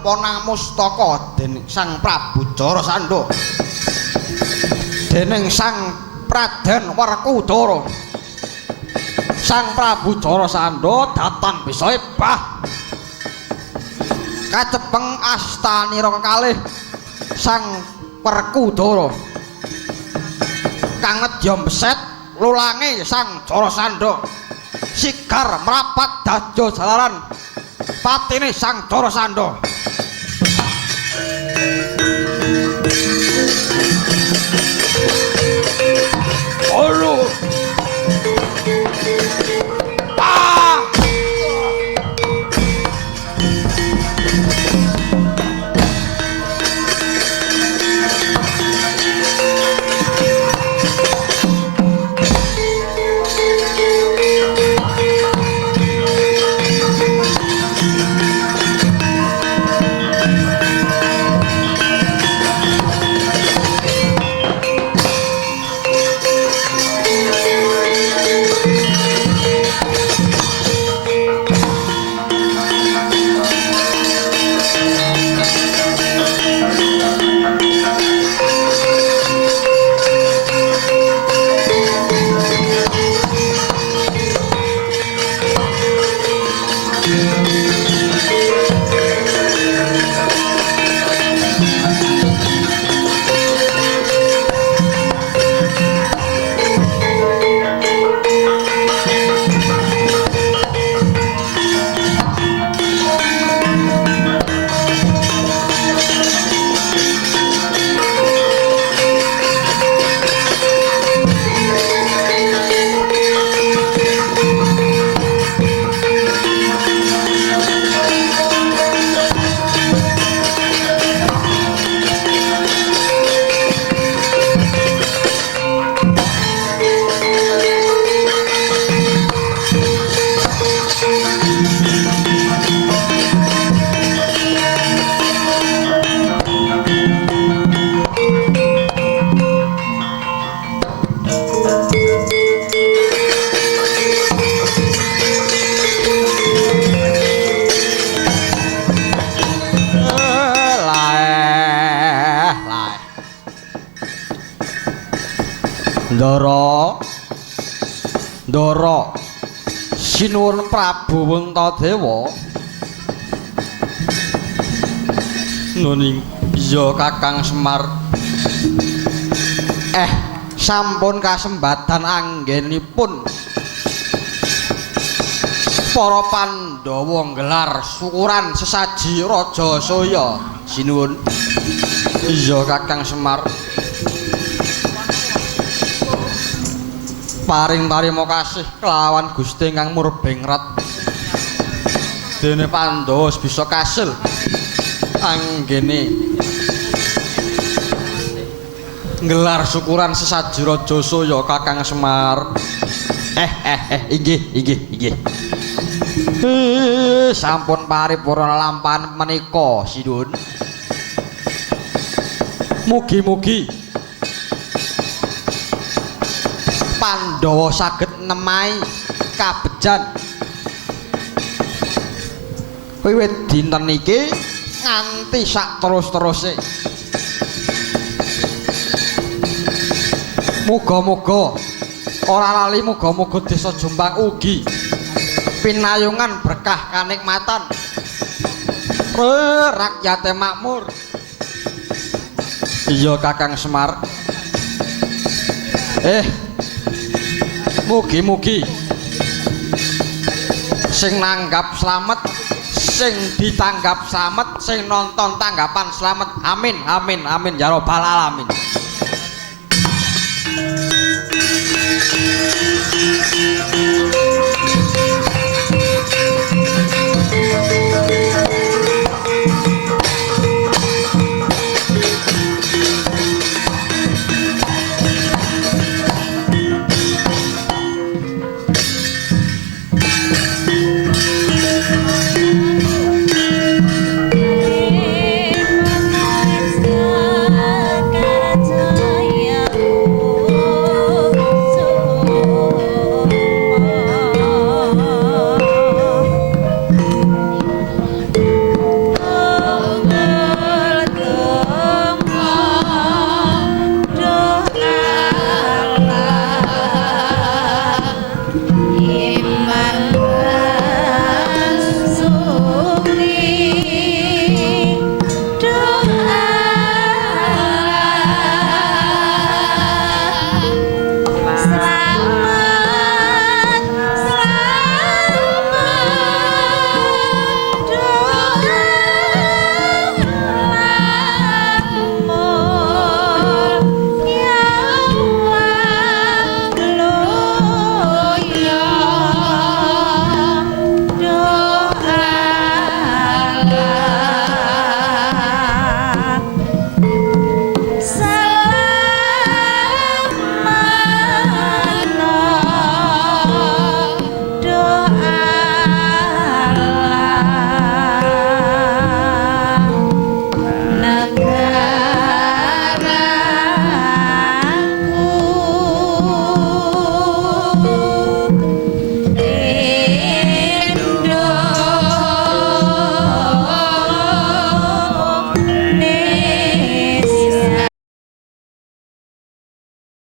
ponang mustaka dening Sang Prabu Jarasandha dening Sang Praden Werkudara. Sang Prabu Jarasandha datan bisa ebah kacepeng astanira kekalih Sang Werkudara kang nedya beset lulange Sang Jarasandha sigar merapat dadya jalaran patine Sang Jarasandha. Olo Ndara sinuwun Prabu Wentadewa. Nuning iya Kakang Semar. Sampun kasembadan anggenipun para Pandhawa nggelar syukuran sesaji Raja Soya. Sinuwun. Iya Kakang Semar. Paring tarima kasih kelawan Gusti ingkang murbengrat. Dene Pandhawa bisa kasil anggene nggelar syukuran sesaji Raja Soya Kakang Semar. Inggih. Sampun paripurna lampahan menika, Sinuwun. Mugi-mugi Pandhawa saged nemahi kabejan wiwit dinten iki nganti sak terus-teruse. Muga-muga ora lali, muga-muga desa Jombang ugi pinayungan berkah kanikmatan rakyate makmur. Iya Kakang Semar. Mugi-mugi sing nanggap slamet, sing ditanggap slamet, sing nonton tanggapan slamet. Amin ya rabbal alamin.